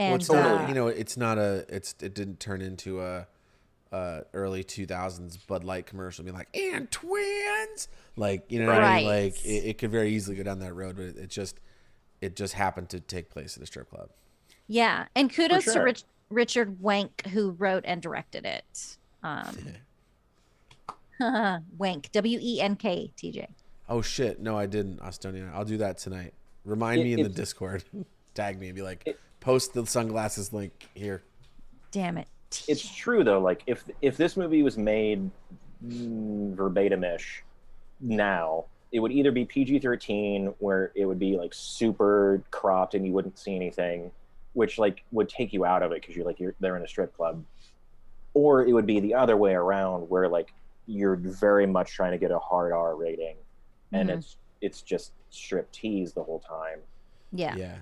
And it's totally, you know, it's not it didn't turn into a early 2000s Bud Light commercial being like, and twins, like, you know what I mean? Like it could very easily go down that road, but it just happened to take place at a strip club. Yeah. And kudos to Richard Wank, who wrote and directed it. Wank, WENK, TJ. Oh shit, no, I didn't, Astonia. I'll do that tonight. Remind me in the Discord. Tag me and be like, post the sunglasses link here. Damn it. It's true though. Like if this movie was made verbatim-ish now, it would either be PG-13, where it would be like super cropped and you wouldn't see anything, which like would take you out of it because they're in a strip club, or it would be the other way around, where like you're very much trying to get a hard R rating, and it's just strip tease the whole time. Yeah.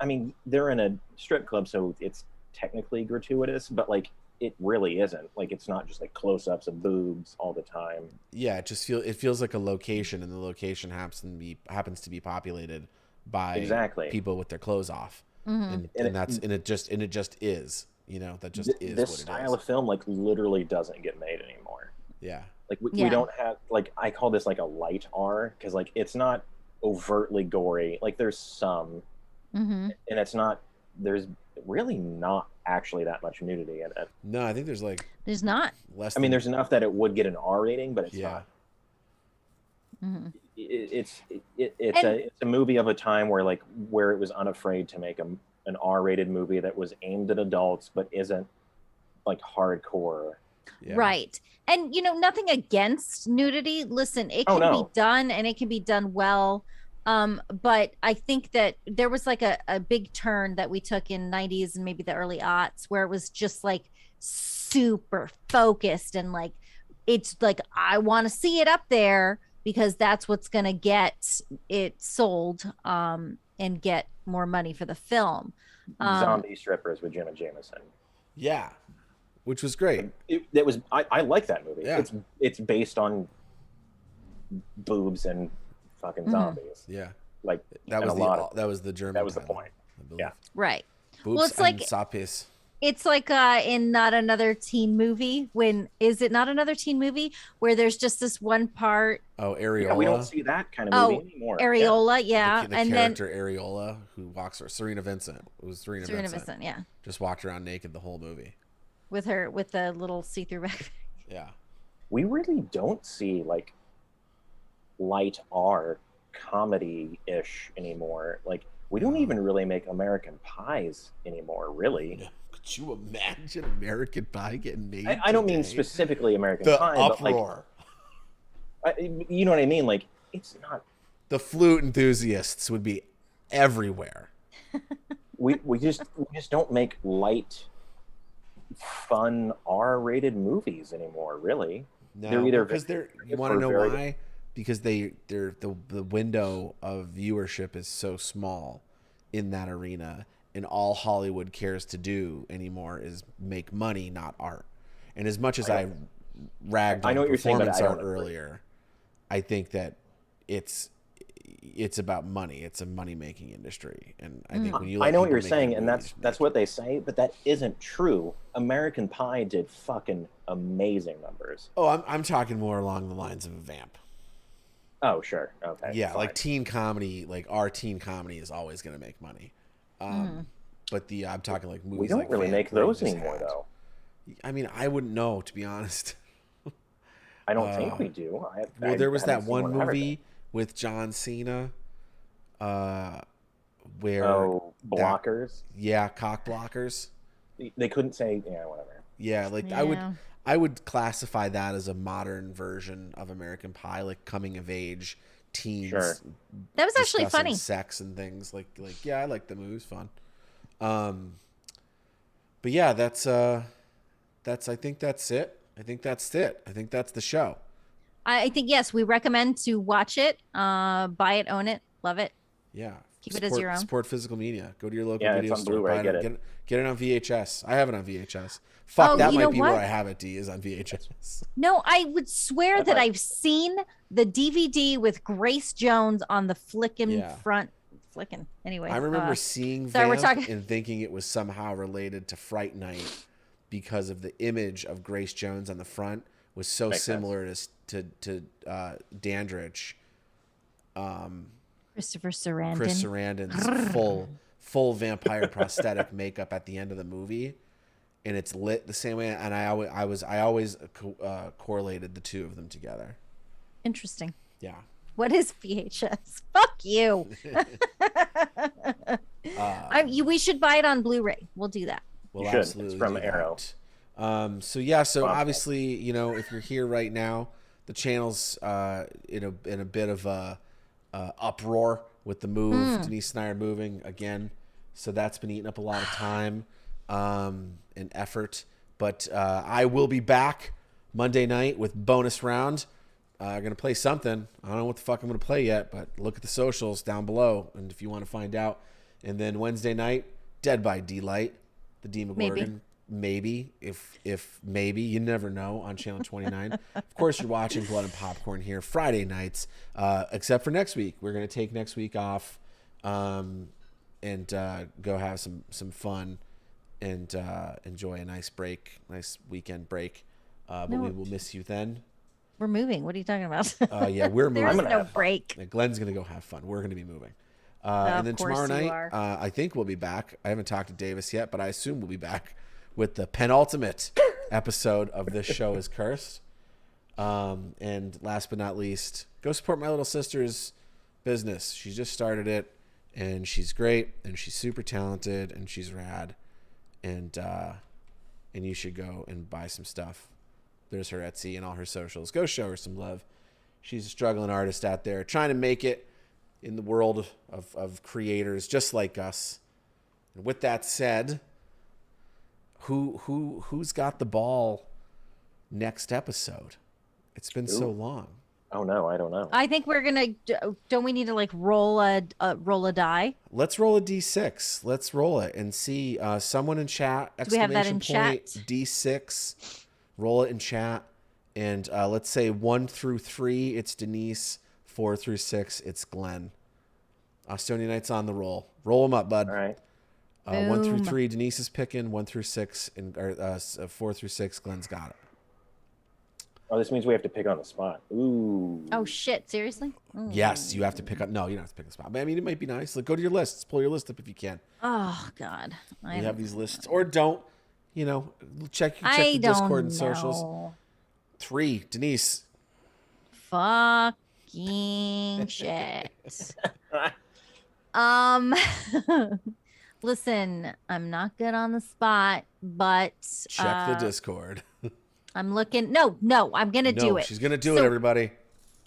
I mean, they're in a strip club, so it's technically gratuitous, but like it really isn't. Like it's not just like close-ups of boobs all the time. Yeah, it feels like a location, and the location happens to be populated by people with their clothes off, and it just is. You know, that just is. This style of film like literally doesn't get made anymore. Yeah. Like we don't have, like, I call this like a light R, because like it's not overtly gory. Like there's some, and there's really not actually that much nudity in it. No, I think there's not less. I mean, there's enough that it would get an R rating, but it's not. It's a movie of a time where it was unafraid to make an R-rated movie that was aimed at adults but isn't like hardcore. Yeah. Right. And, you know, nothing against nudity. Listen, it can be done, and it can be done well. But I think that there was like a big turn that we took in 90s and maybe the early aughts, where it was just like super focused, and like, it's like, I want to see it up there because that's what's going to get it sold, and get more money for the film. Zombie strippers with Jenna Jameson. Yeah. which was great. I like that movie. Yeah. It's based on boobs and fucking zombies. Yeah, Like that and was the German. that was the title, point. I believe. Yeah. Right. Boobs Well, it's like and Sapis. it's like in Not Another Teen Movie. When is it Not Another Teen Movie where there's just this one part? Oh, Areola. Yeah, we don't see that kind of movie anymore. Areola, yeah. The and character Areola, who walks around, Serena Vincent. It was Serena then Vincent. Vincent, yeah, Just walked around naked the whole movie. with the little see-through backpack. Yeah. We really don't see like light R comedy-ish anymore. Like we don't even really make American Pies anymore, really. Yeah. Could you imagine American Pie getting made? I don't mean today? specifically American The Pie, uproar. but like, you know what I mean? Like it's not. The flute enthusiasts would be everywhere. We just don't make light, fun R-rated movies anymore. Really, No, they're either because they're. You want to know why? Because the window of viewership is so small in that arena, and all Hollywood cares to do anymore is make money, not art. And as much as I ragged on performance art earlier, I think that it's about money. It's a money making industry, and I think when you I know what you're saying, and that's what they say, but that isn't true. American Pie did fucking amazing numbers. Oh, I'm talking more along the lines of Vamp. Oh, sure. Okay. Yeah, fine. like teen comedy, like our teen comedy is always going to make money. But I'm talking like movies. We don't like really Vamp, make where you those just anymore, had- though. I mean, I wouldn't know, to be honest. I don't think we do. Well, there was that haven't seen one ever movie with John Cena, where blockers. cock blockers. They couldn't say whatever. Yeah, like I would classify that as a modern version of American Pie, like coming of age teens. Sure. That was actually discussing funny. sex and things like yeah, I like the movie. It was fun. But yeah, that's I think that's it. I think that's it. I think that's the show. I think yes, we recommend to watch it, buy it, own it, love it. Yeah. Keep it as your own. Support physical media. Go to your local Yeah, video it's on store. Blu-ray, Buy get it. Get it on VHS. I have it on VHS. Fuck, Oh, that you might know be what? where I have it, D, is on VHS. No, I would swear that right. I've seen the DVD with Grace Jones on the front. Anyway, I remember seeing sorry, we're Vamp talking- and thinking it was somehow related to Fright Night because of the image of Grace Jones on the front was so Makes similar to Dandridge. Christopher Sarandon. Chris Sarandon's full vampire prosthetic makeup at the end of the movie, and it's lit the same way. And I always correlated the two of them together. Interesting. Yeah. What is VHS? Fuck you. We should buy it on Blu-ray. We'll do that. We'll You should. absolutely It's from do Arrow. that. So obviously, if you're here right now, the channel's in a bit of a uproar with the move. Denise and I are moving again, so that's been eating up a lot of time and effort. But I will be back Monday night with bonus round. Gonna play something. I don't know what the fuck I'm gonna play yet, but look at the socials down below, and if you want to find out. And then Wednesday night, Dead by Delight, the Demogorgon. Maybe if maybe, you never know, on channel 29. Of course, you're watching Blood and Popcorn here Friday nights, except for next week. We're gonna take next week off and go have some fun and enjoy a nice weekend break. But we will miss you then. We're moving. What are you talking about? Yeah, we're moving. There's no break. Glenn's gonna go have fun. We're gonna be moving. And then tomorrow night, are. I think we'll be back. I haven't talked to Davis yet, but I assume we'll be back with the penultimate episode of This Show Is Cursed. And last but not least, go support my little sister's business. She just started it, and she's great, and she's super talented, and she's rad. And you should go and buy some stuff. There's her Etsy and all her socials. Go show her some love. She's a struggling artist out there trying to make it in the world of creators just like us. And with that said, who's got the ball next episode? It's been so long. Oh no, I don't know. I think we're gonna. Don't we need to like roll a die? Let's roll a d6. Let's roll it and see. Someone in chat, Do we have that in exclamation point, chat? d6. Roll it in chat. And let's say 1 through 3, it's Denise. 4 through 6, it's Glenn. Austonia Knight's on the roll. Roll them up, bud. All right. 1 through Boom. 3, Denise is picking. 1 through 6, and 4 through 6, Glenn's got it. Oh, this means we have to pick on the spot. Ooh. Oh shit! Seriously? Ooh. Yes, you have to pick up. No, you don't have to pick a spot. But I mean, it might be nice. Like, go to your lists. Pull your list up if you can. Oh God. We have these lists, or don't. You know, check the Discord and socials. 3, Denise. Fucking shit. Listen, I'm not good on the spot, but Check the Discord. I'm looking. No, I'm gonna do it. She's gonna do it, everybody.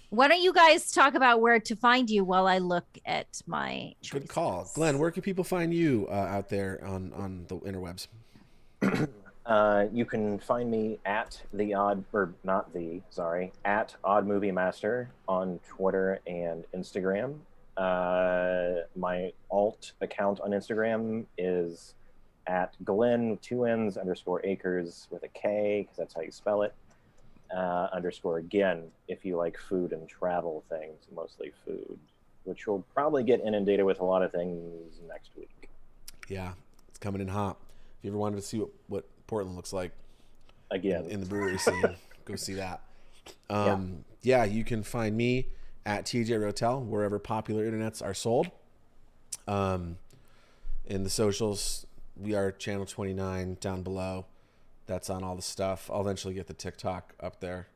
Why don't you guys talk about where to find you while I look at my choices? Good call, Glenn. Where can people find you out there on the interwebs? You can find me at at Odd Movie Master on Twitter and Instagram. My alt account on Instagram is at Glenn with 2 N's _ Akers with a K, because that's how you spell it. _ again, if you like food and travel things, mostly food, which we'll probably get inundated with a lot of things next week. Yeah, it's coming in hot. If you ever wanted to see what Portland looks like again in the brewery scene, go see that. Yeah, you can find me at TJ Rotell wherever popular internets are sold. In the socials, we are channel 29 down below. That's on all the stuff. I'll eventually get the TikTok up there.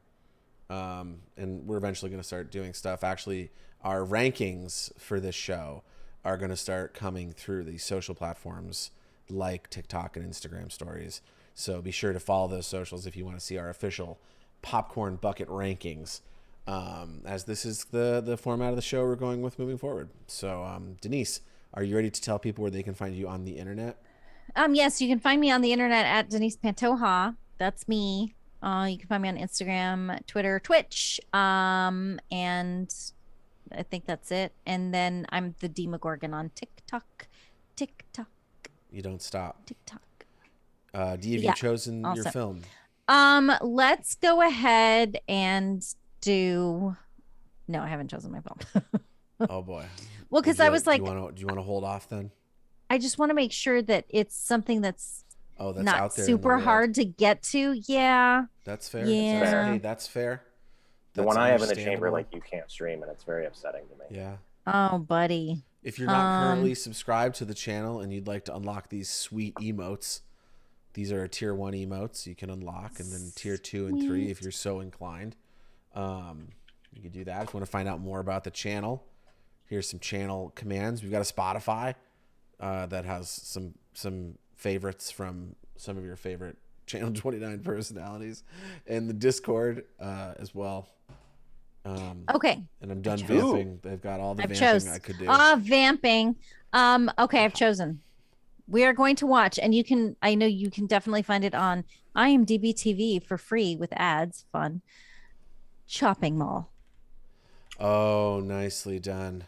And we're eventually going to start doing stuff. Actually, our rankings for this show are going to start coming through these social platforms like TikTok and Instagram stories. So be sure to follow those socials if you want to see our official popcorn bucket rankings. As this is the format of the show we're going with moving forward. So, Denise, are you ready to tell people where they can find you on the internet? Yes, you can find me on the internet at Denise Pantoja. That's me. You can find me on Instagram, Twitter, Twitch, and I think that's it. And then I'm the Demogorgon on TikTok. You don't stop. TikTok. Have you chosen your film? Let's go ahead and do. No, I haven't chosen my film. Oh boy. Well, because I was like, do you want to hold off then? I just want to make sure that it's something that's not out there super hard to get to. Yeah. That's fair. Yeah. Hey, that's fair. The one I have in the chamber, like, you can't stream, and it's very upsetting to me. Yeah. Oh, buddy. If you're not currently subscribed to the channel and you'd like to unlock these sweet emotes, these are tier 1 emotes you can unlock, and then tier 2 and 3 if you're so inclined. You can do that. If you want to find out more about the channel, here's some channel commands. We've got a Spotify that has some favorites from some of your favorite Channel 29 personalities, and the Discord as well. Okay. And I'm done vamping. They've got all the vamping I could do. Vamping. Okay, I've chosen. We are going to watch, and I know you can definitely find it on IMDb TV for free with ads. Fun. Shopping Mall. Oh, nicely done.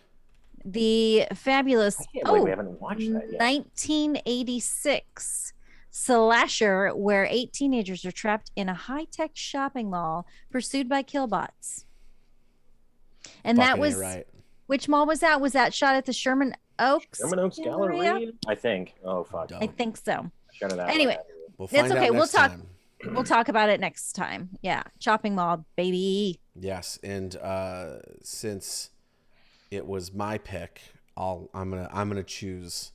The fabulous we haven't watched that yet. 1986 slasher where 8 teenagers are trapped in a high-tech shopping mall pursued by killbots. And that was right. Which mall was that? Was that shot at the Sherman Oaks? Sherman Oaks Galleria? I think. Oh fuck. I think so. Shut it out. Anyway, it's okay. We'll talk about it next time. Yeah, shopping mall, baby. Yes, and since it was my pick, I'm gonna choose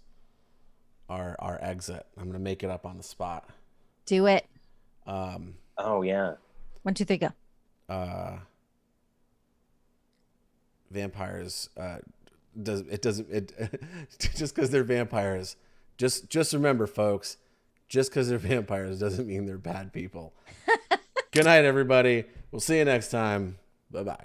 our exit. I'm gonna make it up on the spot. Do it. Oh yeah. 1, 2, 3, go. Vampires. Just because they're vampires. Just remember, folks. Just because they're vampires doesn't mean they're bad people. Good night, everybody. We'll see you next time. Bye-bye.